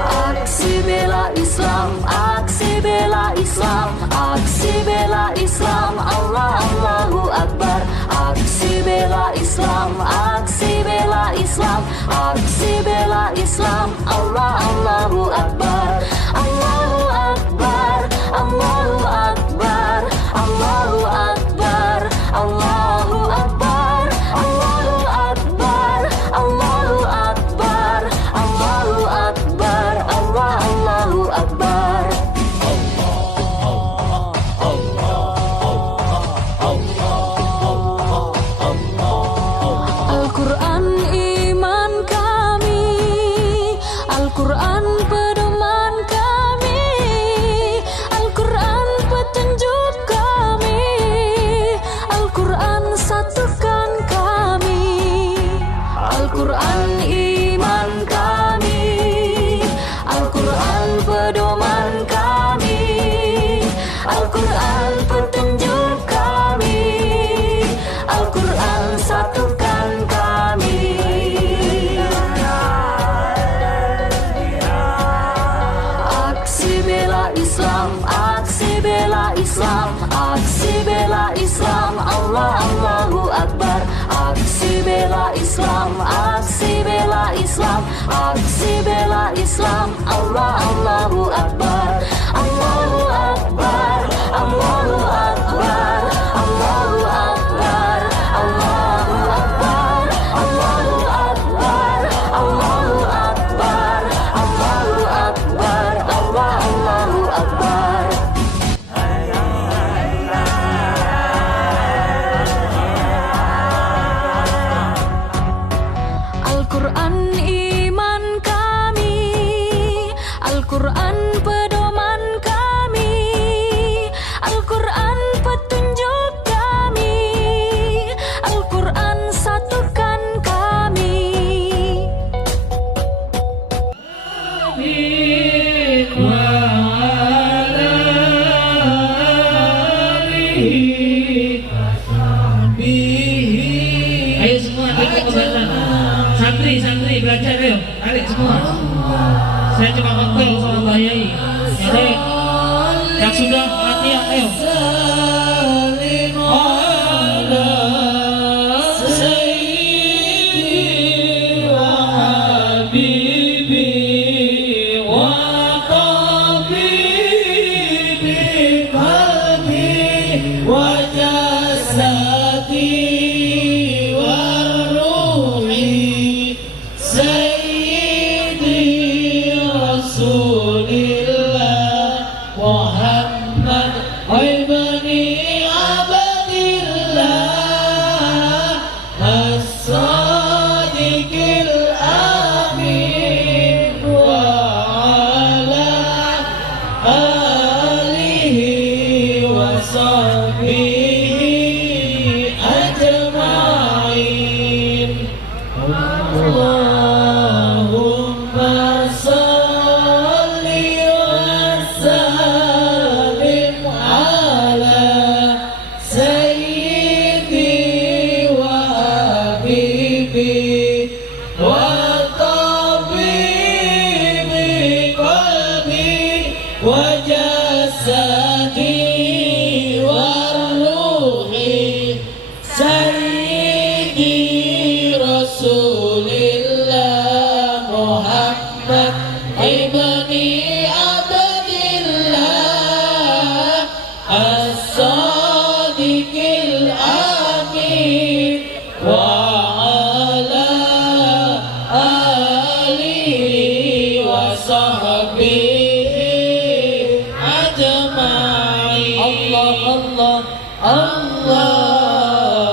Aksi bela Islam, aksi bela Islam, aksi bela Islam, Allah Allahu Akbar. Aksi bela Islam, aksi bela Islam, aksi bela Islam, Allah Allahu Akbar. Allahu Akbar, Allahu Akbar, Allahu Akbar, Allahu Akbar, Allahu Akbar, Allahu Akbar, Allahu Akbar, Allah Allahu Akbar. Al-Quran iman kami, Al-Quran pedoman kami, Al-Quran petunjuk kami, Al-Quran satukan kami. Al-Quran iman kami, Al-Quran pedoman kami, Al-Quran petunjuk kami, Al-Quran satukan kami. Aksi bela Islam, aksi bela Islam, aksi bela Islam, Allah Allahu Akbar. Aksi bela Islam, aksi bela Islam, aksi bela Islam, Allah Allahu Akbar. Allahu Akbar, Allahu Akbar, Allahu Akbar, Allahu Akbar, Allahu Akbar, Allahu Akbar, Allahu Akbar, Allah Allahu Akbar. Al-Quran iman kami, Al-Quran pedoman kami, Al-Quran petunjuk kami, Al-Quran satukan kami. Ayo semua ikut pengobatan. Santri belajar, ayo tarik semua. Saya cuma ngobrol sama Mbak Yai. Yang sudah latihan, ayo. Sayyidi Rasulillah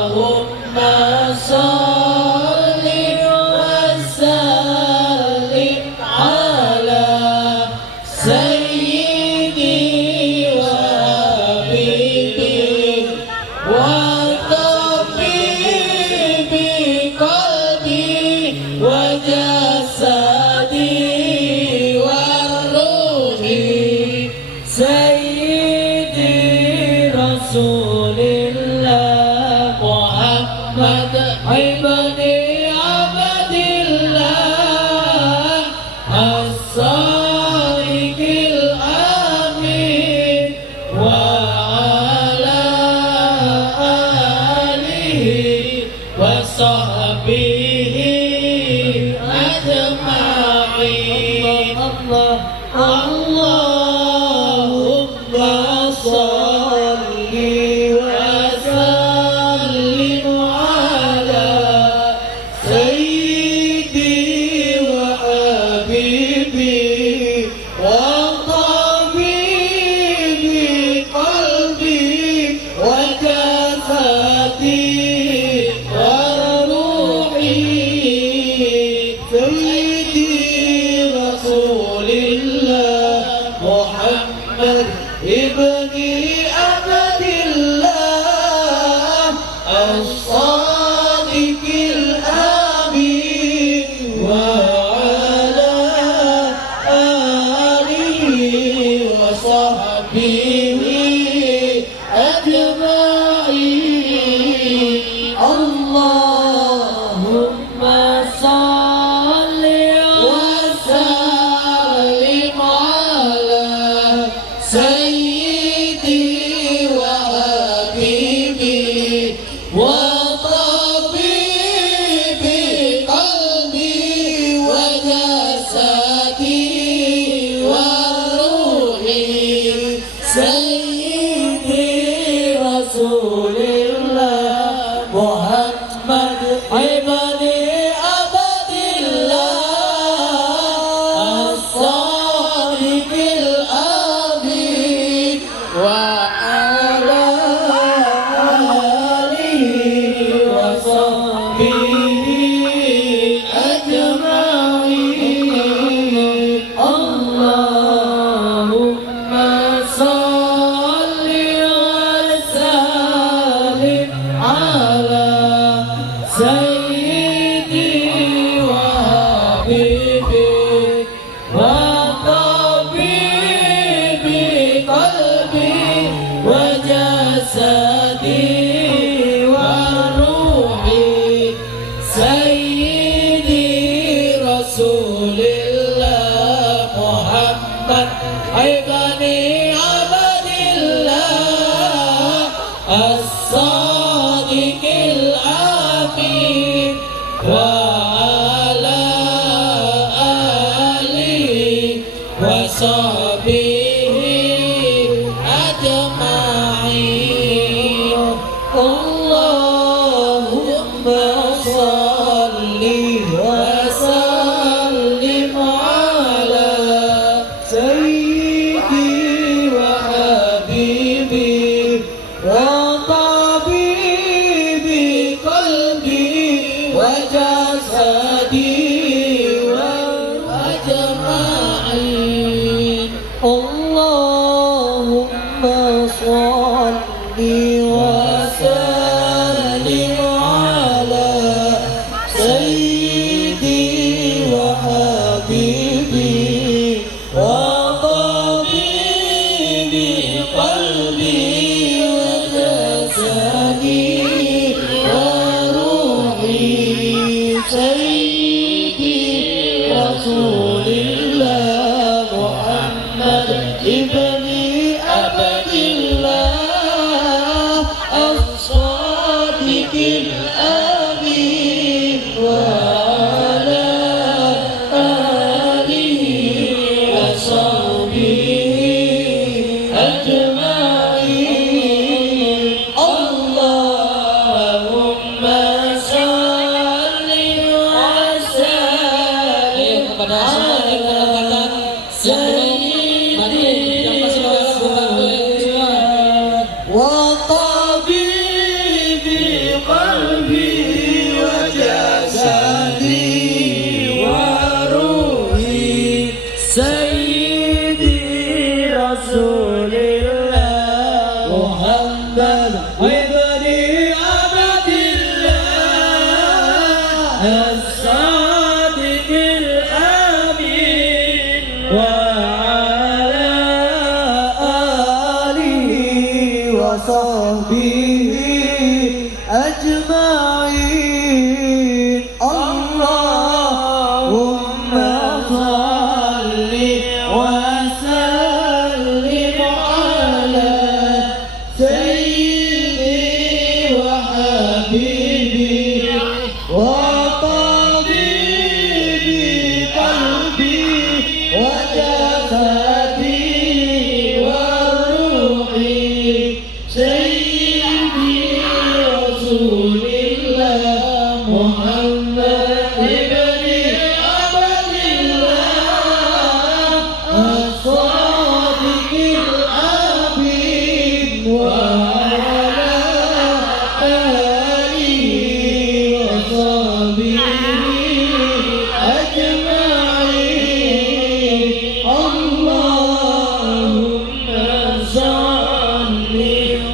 Allahumma salli wa sallim ala sayyidi wa habibi wa tabibi qalbi wa jasadi wa ruhi sayyidi rasulillah Muhammad ibni Abdillah as-sadiqil amin wa ala alihi wa sahbihi ajma'in. Allahumma salli wa sallim ala sayyidi wa habibi wa tabibi qalbi wa jasadi wa ruhi sayyidi rasulillah Muhammad ibni Abdillah as-sadiqil amin wa ala alihi wa sahbihi ajma'in. Allahumma salli wa sallim ala sayyidi wa habibi wa tabibi qalbi wa jasadi wa ruhi sayyidi rasulillah Muhammad ibni Abdillah as-sadiqil amin wa ala alihi wa sahbihi ajma'in. Allahumma salli wa sallim ala sayyidi wa habibi wa tabibi qalbi wa jasadi wa ruhi sayyidi rasulillah Muhammad ibni Abdillah as-sadiqil amin wa ala alihi wa sahbihi ajma'in. Allahumma salli wa sallim ala sayyidi wa habibi wa tabibi qalbi wa jasadi wa ajma'in. Allahumma salli wa sallim ala sayyidi wa habibi wa tabibi qalbi wa jasadi wa ruhi sayyidi rasulillah Muhammad ibni Abdillah as-sadiqil amin wa ala alihi wa sahbihi ajma'in. Allahumma salli wa sallim kepada semua yang kedekatan yang masih bukan wa tabi أجمعين اللهم صل وسلم على سيدي وحبيبي وطبيبي قلبي وجسدي وروحي سيدي رسول الله محمد ابن عبد الله الصادق الأمين وعلى آله وصحبه أجمعين اللهم صل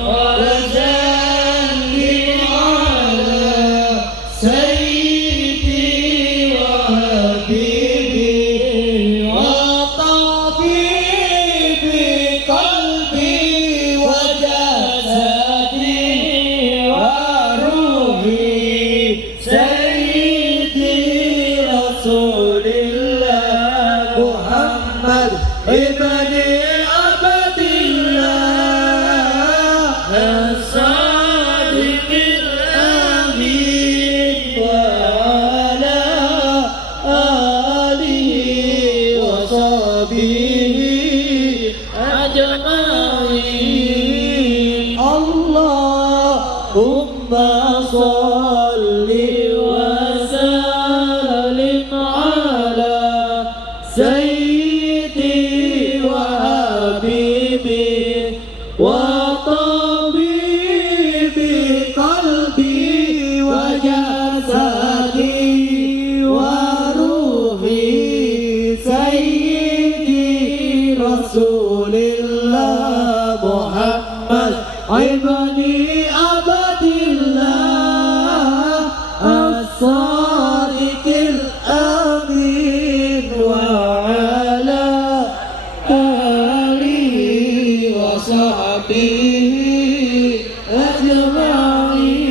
وسلم على سيدي وحبيبي وطبيبي قلبي وجسدي وروحي سيدي رسول الله محمد ابن عبد الله الصادق الأمين وعلى آله وصحبه أجمعين اللهم صل وسلم على سيدي وحبيبي وطبيبي قلبي وجسدي وروحي سيدي رسول الله محمد ابن عبد الله الصادق الأمين وعلى آله وصحبه أجمعين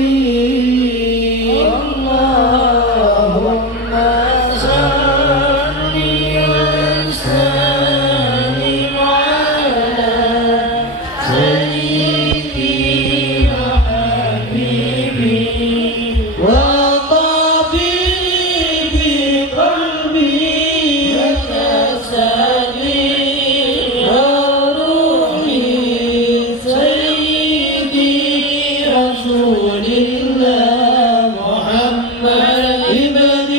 اللهم صل وسلم على سيدي وحبيبي وطبيبي قلبي وجسدي وروحي سيدي رسول الله محمد ابن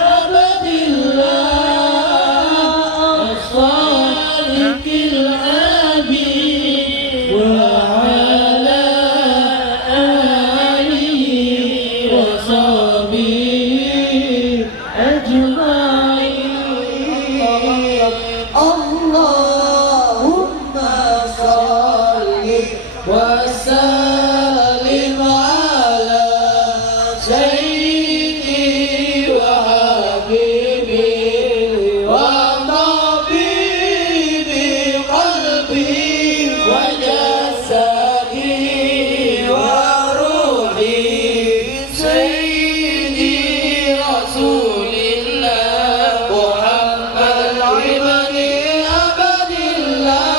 عبد الله الصادق الأمين وعلى آله وصحبه أجمعين اللهم صل وسلم على سيدي وحبيبي وطبيبي قلبي وجسدي وروحي سيدي رسول الله محمد ابن عبد الله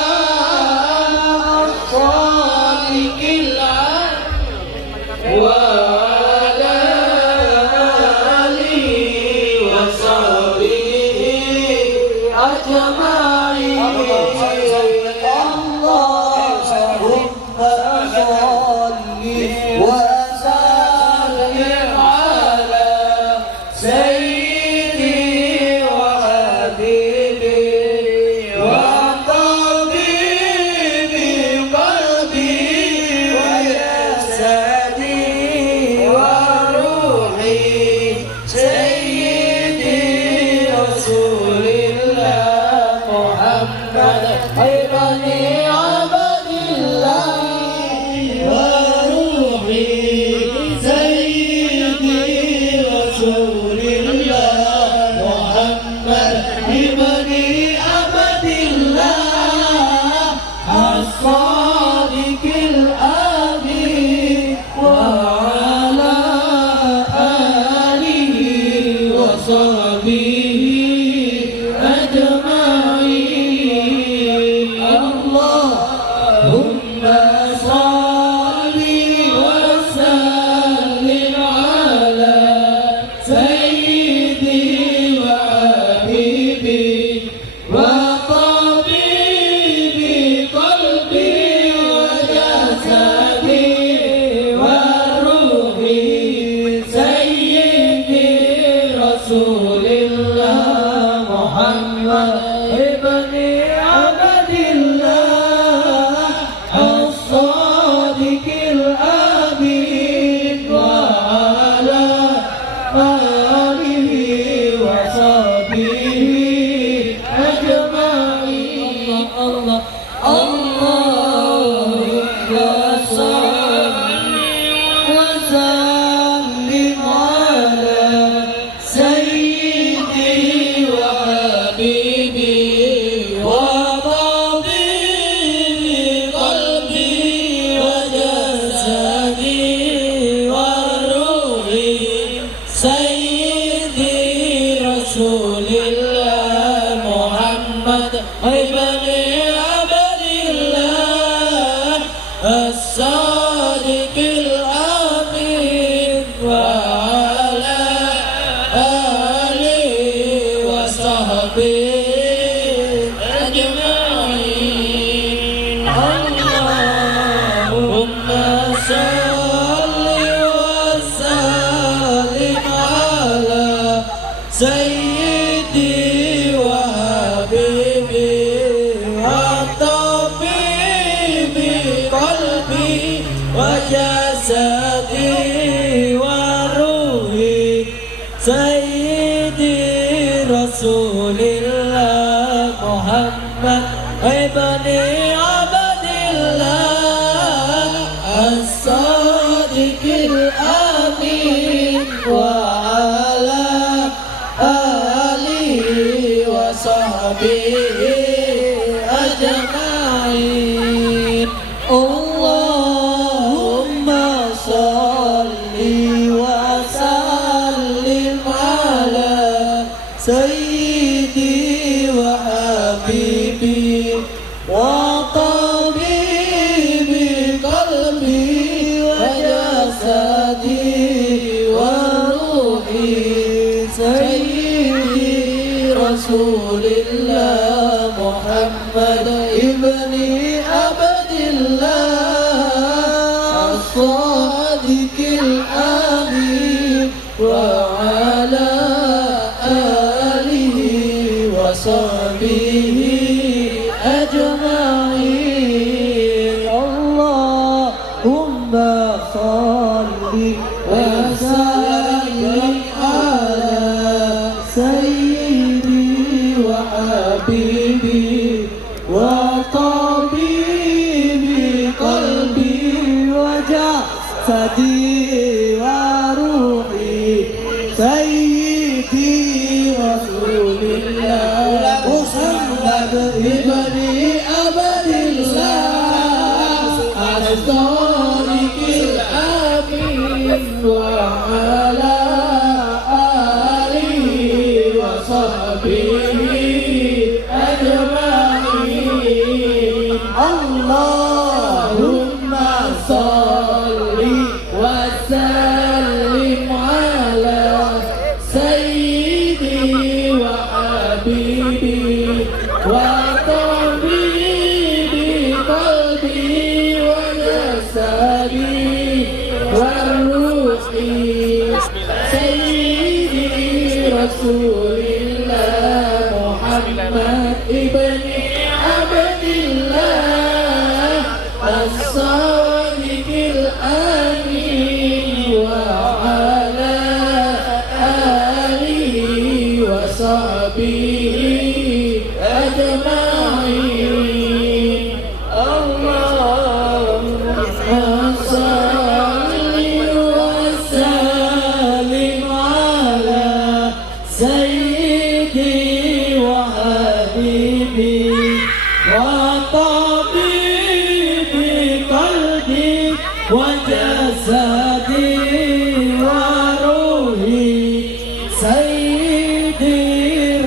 الصادق الأمين وعلى آله وصحبه أجمعين اللهم صل وسلم على سيدي وحبيبي وطبيبي قلبي وجسدي وروحي سيدي رسول الله محمد ابن عبد الله وروحي الآمين وعلى آله وصحبه أجمعين اللهم صل وسلم على سيدي وحبيبي وطبيبي قلبي وجسدي وروحي سيدي رسول الله محمد ابن عبد الله الصادق الأمين وعلى آله وصحبه أجمعين اللهم صل وسلم على سيدي وحبيبي وطبيبي قلبي وجسدي وروحي سيدي رسول الله محمد ابن عبد الله الصادق الأمين وعلى آله وصحبه أجمعين اللهم صل وسلم على سيدي وحبيبي وطبيبي قلبي وجسدي وروحي سيدي رسول الله محمد ابن عبد الله الصادق الأمين وعلى آله وصحبه أجمعين اللهم صل وسلم على سيدي وحبيبي وطبيبي قلبي وجسدي وروحي سيدي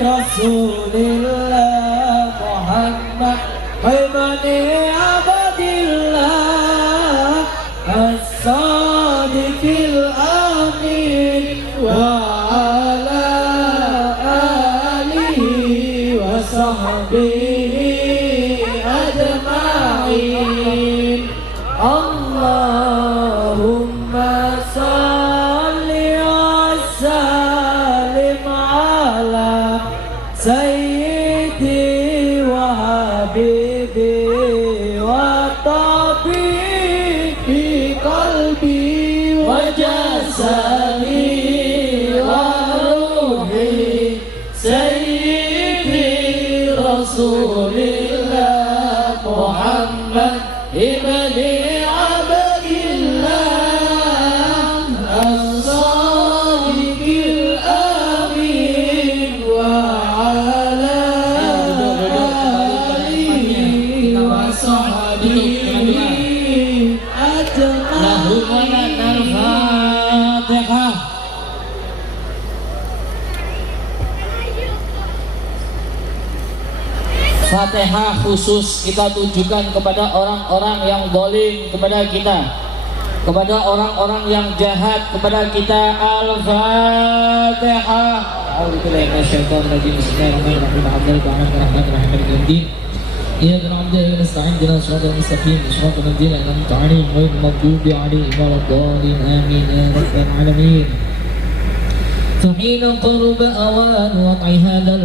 رسول الله محمد ابن عبد الله الصادق الأمين وعلى آله وصحبه أجمعين اللهم صل وسلم على سيدي وحبيبي وطبيبي قلبي وجسدي وروحي سيدي رسول الله محمد ابن عبد الله الصادق الأمين وعلى آله وصحبه أجمعين Al-Fatihah. Fatihah khusus kita tujukan kepada orang-orang yang zalim kepada kita, kepada orang-orang yang jahat kepada kita. Al-Fatihah. A'udzubillahi minasyaitonir rajim. Bismillahirrahmanirrahim. Alhamdulillahirrahmanirrahim. إياك نعبد وإياك نستعين اهدنا الصراط المستقيم صراط الذين أنعمت عليهم غير المغضوب عليهم ولا الضالين آمين يا رب العالمين. فحين قرب أوان وضع هذا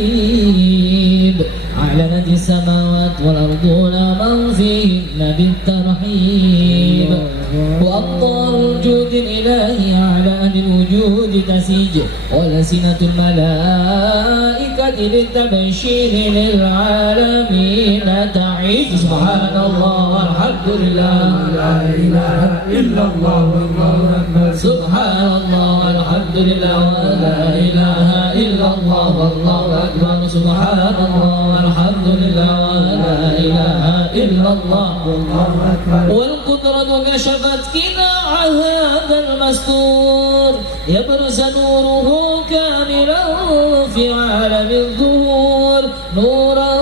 الحبيب أعلنت السماوات والأرضون من فيهن بالترحيب وأمطار الجود الإلهي على أهل الوجود تسيج ولسنة الملائكة بالتبشير للعالمين تعيد سبحان الله والحمد لله لا إله إلا الله والله أكبر سبحان الله والحمد لله ولا إله إلا الله والله أكبر سبحان الله والحمد لله ولا إله إلا الله والله أكبر والقدرة كشفت كناع هذا المستور يبرز نوره كاملا في عالم الظهور نورا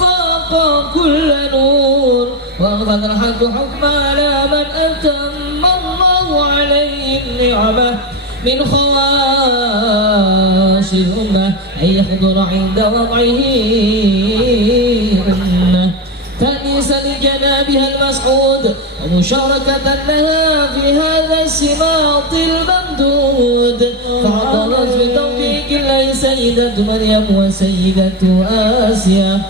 فاق كل نور وأخذ الحق حكم على من أتم الله عليه النعمة من خواص الأمة أن يحضر عند وضعه أمة تأنيسا لجنابها المسعود ومشاركة لها في هذا السماط الممدود فعضلت بتوفيق الله سيدة مريم وسيدة آسيا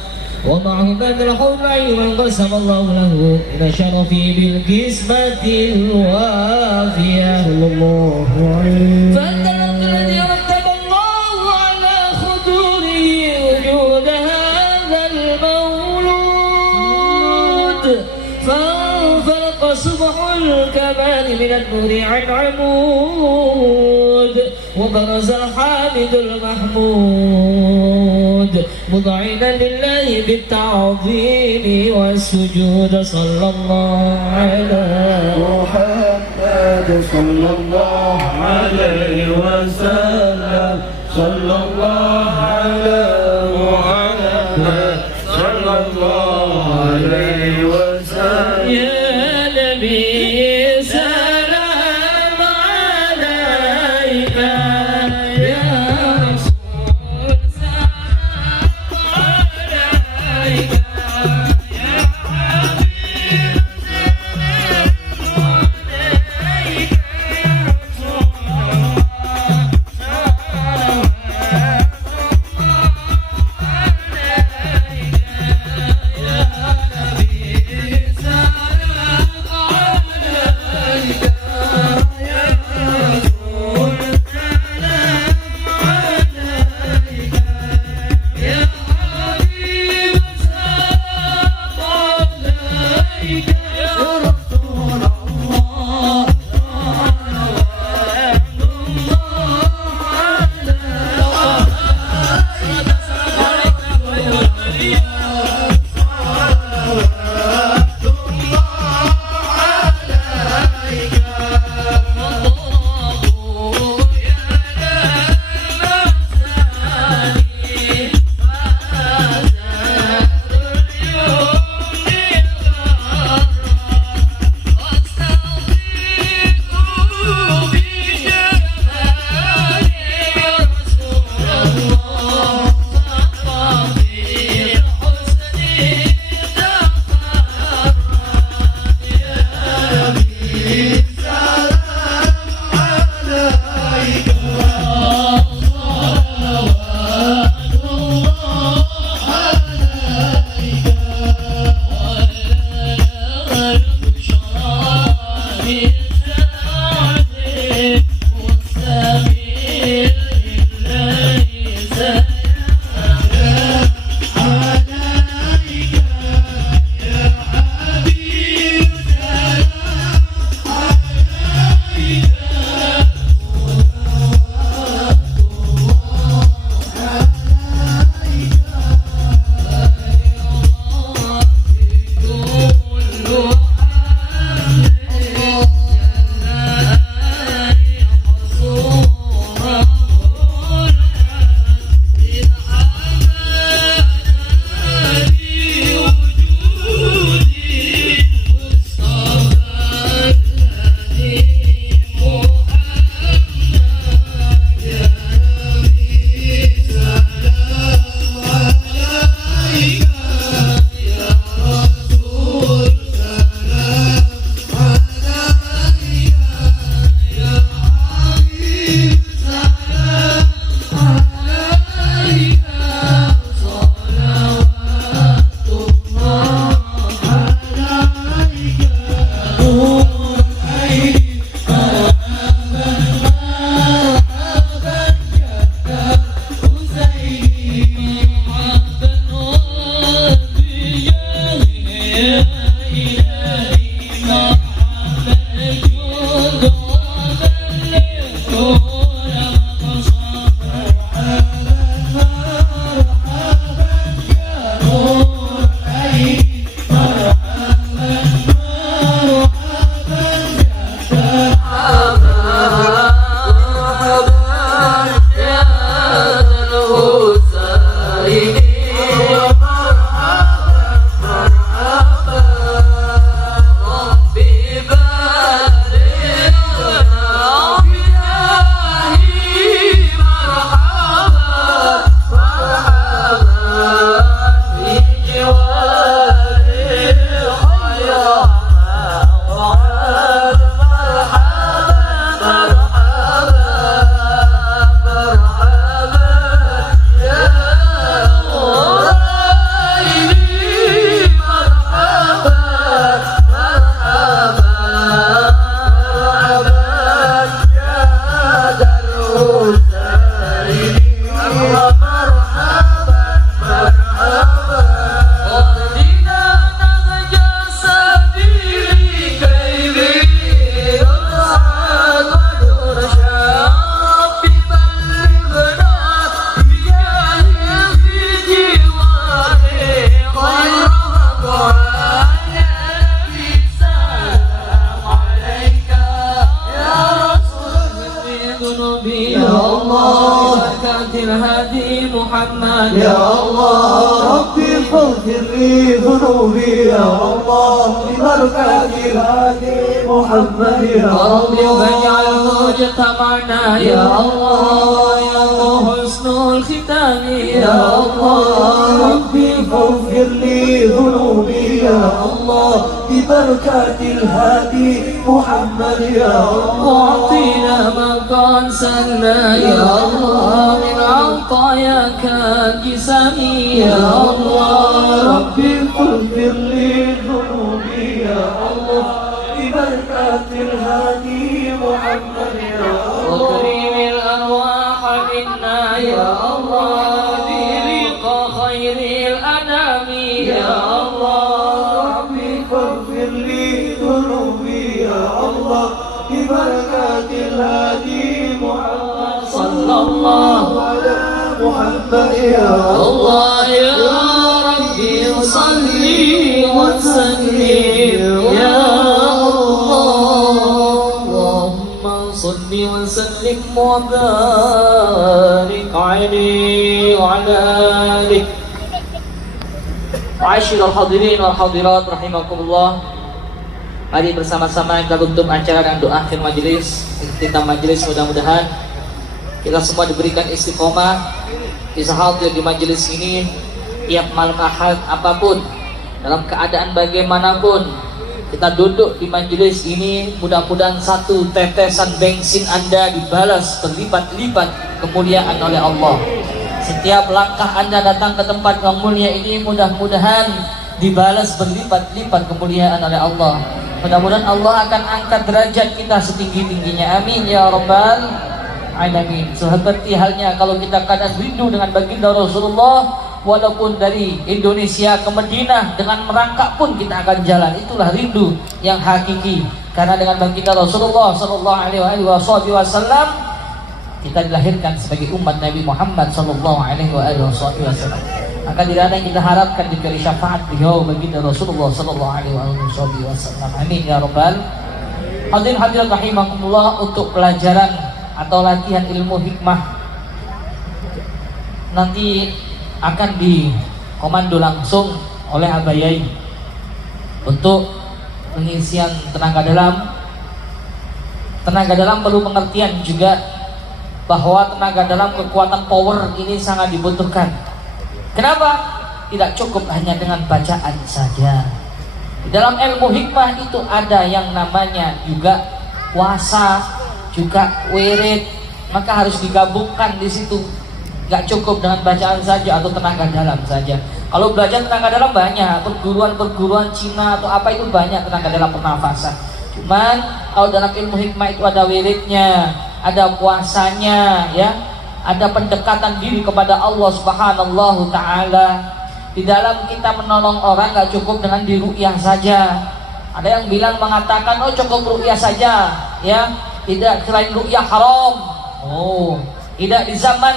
ومعهما من الحور العين من قسم الله له من شرفه بالقسمة الوافية صلى الله عليه فأنت الذي رتب الله على خدوره وجود هذا المولود فانفلق صبح الكمال من النور عن عمود وبرز الحامد المحمود مذعنا لله بالتعظيم والسجود صلى الله على محمد صلى الله عليه وسلم صلى الله على محمد صلى الله عليه وسلم يا نبي سلام عليك يا رسول سلام عليك يا حبيب سلام عليك يا رسول الله الهادي محمد يا الله ربي فاغفر لي ذنوبي يا الله ببركة الهادي محمد يا ربي الله فاجعله اجتمعنا يا الله يا حسن الختام يا الله ربي فاغفر لي ذنوبي يا الله ببركة الهادي محمد يا الله واعطينا ما قد سلنا يا الله من عطاياك جسمي يا الله ربي فاغفر لي ذنوبي يا الله ببركة الهادي محمد يا الله واكرم الأرواح منا يا الله برقى خير الأنام يا الله ربي فاغفر لي ذنوبي يا الله ببركة الهادي محمد صلى الله على محمد يا الله يا ربي صلي وسلم يا الله اللهم صل وسلم وبارك عليه وعلى آله. Ma'asyiral hadirin wal hadirat rahimakumullah. Mari bersama-sama kita tutup acara dengan doa akhir majelis. Kita majelis mudah-mudahan kita semua diberikan istiqomah bisa hadir di majelis ini tiap malam Ahad apapun dalam keadaan bagaimanapun kita duduk di majelis ini, mudah-mudahan satu tetesan bensin Anda dibalas berlipat-lipat kemuliaan oleh Allah. Setiap langkah Anda datang ke tempat yang mulia ini mudah-mudahan dibalas berlipat-lipat kemuliaan oleh Allah. Mudah-mudahan Allah akan angkat derajat kita setinggi-tingginya. Amin ya rabbal alamin. Seperti halnya kalau kita kadang rindu dengan baginda Rasulullah, walaupun dari Indonesia ke Madinah dengan merangkak pun kita akan jalan. Itulah rindu yang hakiki. Karena dengan baginda Rasulullah sallallahu alaihi wasallam kita dilahirkan sebagai umat Nabi Muhammad sallallahu alaihi wasallam. Maka tidak ada yang kita harapkan dari syafaat beliau baginda Rasulullah sallallahu alaihi wasallam. Amin ya rabbal. Hadirin hadirat rahimakumullah, untuk pelajaran atau latihan ilmu hikmah nanti akan dikomando langsung oleh Abayai untuk pengisian tenaga dalam. Tenaga dalam perlu pengertian juga bahwa tenaga dalam kekuatan power ini sangat dibutuhkan. Kenapa? Tidak cukup hanya dengan bacaan saja. Di dalam ilmu hikmah itu ada yang namanya juga puasa, juga wirid, maka harus digabungkan di situ. Gak cukup dengan bacaan saja atau tenaga dalam saja. Kalau belajar tenaga dalam banyak, perguruan-perguruan Cina atau apa itu banyak tenaga dalam pernafasan. Cuman kalau dalam ilmu hikmah itu ada wiridnya, ada puasanya, ya, ada pendekatan diri kepada Allah Subhanahu Ta'ala. Di dalam kita menolong orang gak cukup dengan diru'yah saja. Ada yang bilang mengatakan oh cukup ru'yah saja, ya. Tidak, selain ru'yah haram. Oh, tidak. Di zaman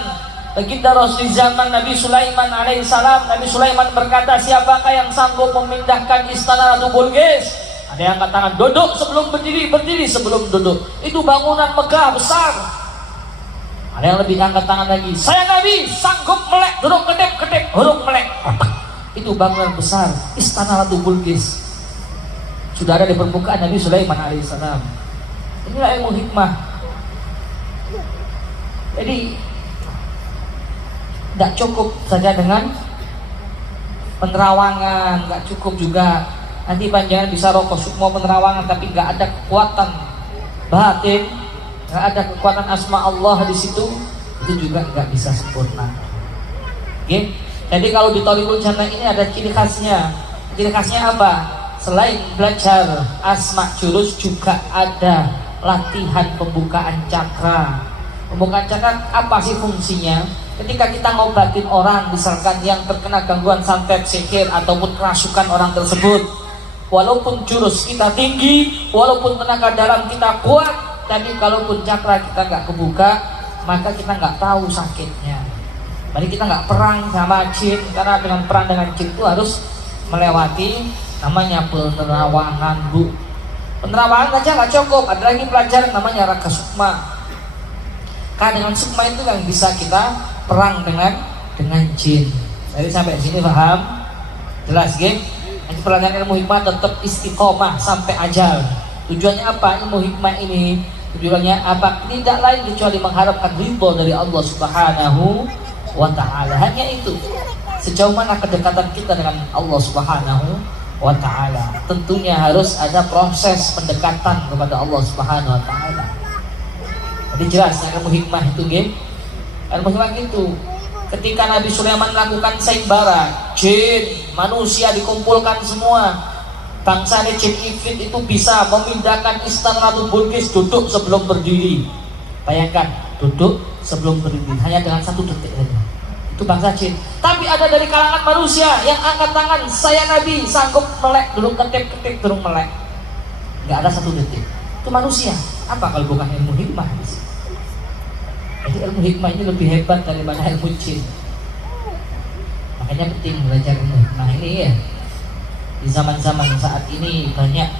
baginda Rasul, di zaman Nabi Sulaiman alaihissalam, Nabi Sulaiman berkata, siapakah yang sanggup memindahkan istana Ratu Bilqis? Ada yang katakan duduk sebelum berdiri, berdiri sebelum duduk. Itu bangunan megah besar. Ada yang lebih angkat tangan lagi, saya Nabi sanggup melek, duduk kedip-kedip, huruf melek. Itu bangunan besar, istana Ratu Bilqis. Sudah ada di permukaan Nabi Sulaiman alaihissalam. Inilah ilmu hikmah. Jadi tidak cukup saja dengan penerawangan, nggak cukup juga. Nanti panjangan bisa rokok semua penerawangan, tapi nggak ada kekuatan batin, nggak ada kekuatan asma Allah di situ, itu juga nggak bisa sempurna. Oke? Jadi kalau di Thariqul Jannah ini ada ciri khasnya. Ciri khasnya apa? Selain belajar asma jurus, juga ada latihan pembukaan cakra. Pembukaan cakra apa sih fungsinya? Ketika kita ngobatin orang, misalkan yang terkena gangguan santet, sihir ataupun kerasukan orang tersebut, walaupun jurus kita tinggi, walaupun tenaga dalam kita kuat, tapi kalaupun cakra kita nggak kebuka, maka kita nggak tahu sakitnya. Jadi kita nggak perang sama jin, karena dengan perang dengan jin itu harus melewati namanya penerawangan, Bu. Penerawangan aja nggak cukup, ada lagi pelajaran namanya Raga Sukma. Karena dengan sukma itu yang bisa kita perang dengan jin. Jadi sampai sini paham? Jelas, geng? Nanti pelajaran ilmu hikmah tetap istiqomah sampai ajal. Tujuannya apa? Ilmu hikmah ini tujuannya apa? Tidak lain kecuali mengharapkan ridho dari Allah Subhanahu wa Ta'ala. Hanya itu. Sejauh mana kedekatan kita dengan Allah Subhanahu wa Ta'ala. Tentunya harus ada proses pendekatan kepada Allah Subhanahu wa Ta'ala. Jadi jelas ilmu hikmah itu, geng. Ilmu hikmah itu ketika Nabi Sulaiman melakukan sayembara, jin, manusia dikumpulkan semua. Bangsa jin ifrit itu bisa memindahkan istana Ratu Bilqis duduk sebelum berdiri. Bayangkan, duduk sebelum berdiri hanya dengan 1 detik saja. Itu bangsa jin. Tapi ada dari kalangan manusia yang angkat tangan, saya Nabi sanggup melek, duduk ketip turun melek. Nggak ada 1 detik. Itu manusia. Apa kalau bukan ilmu hikmah? Jadi ilmu hikmah ini lebih hebat daripada ilmu jin. Makanya penting belajar ilmu hikmah ini ya. Di zaman-zaman saat ini banyak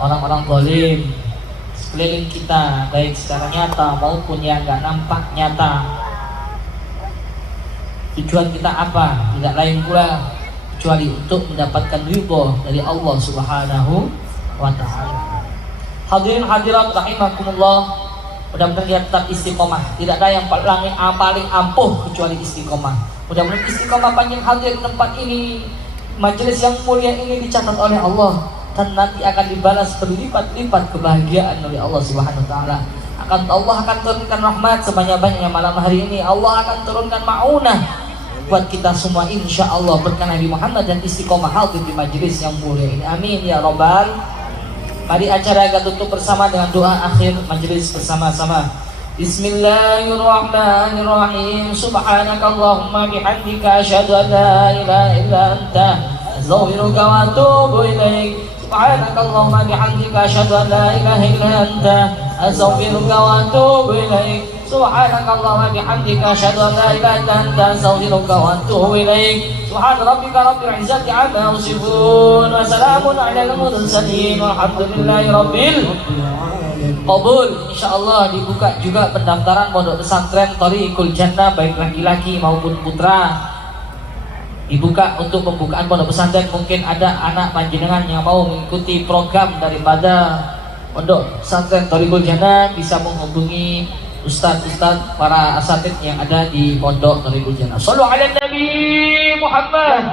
orang-orang zalim sekeliling kita, baik secara nyata maupun yang nggak nampak nyata. Tujuan kita apa? Tidak lain pula kecuali untuk mendapatkan ridho dari Allah Subhanahu wa Ta'ala. Hadirin hadirat rahimakumullah. Mudah-mudahan kita tetap istiqomah. Tidak ada yang paling ampuh kecuali istiqomah. Mudah-mudahan istiqomah panjang hadir di tempat ini. Majelis yang mulia ini dicatat oleh Allah dan nanti akan dibalas berlipat-lipat kebahagiaan oleh Allah Subhanahu wa Ta'ala. Allah akan turunkan rahmat sebanyak-banyaknya malam hari ini. Allah akan turunkan ma'unah buat kita semua insya Allah berkah Nabi Muhammad dan istiqomah hadir di majelis yang mulia ini. Amin ya Rabbal. Mari acara kita tutup bersama dengan doa akhir majelis bersama-sama. Bismillahirrahmanirrahim. Subhanakallahumma bihamdika asyhadu an la ilaha illa anta astaghfiruka wa atubu ilaik. Subhanakallahumma bihamdika asyhadu an la ilaha illa anta astaghfiruka wa atubu ilaik. Subhanakallahumma bihamdika asyhadu an la ilaha illa anta astaghfiruka wa atubu ilaik. Subhana rabbika rabbil izzati amma yasifun wa salamun alal mursalin walhamdulillahi rabbil qabul. Insyaallah dibuka juga pendaftaran pondok pesantren Thariqul Jannah baik laki-laki maupun putra. Dibuka untuk pembukaan pondok pesantren. Mungkin ada anak panjenengan yang mau mengikuti program daripada pondok pesantren Thariqul Jannah bisa menghubungi ustaz-ustaz para asatid yang ada di pondok Thariqul Jannah. Shallu ala Nabi Muhammad.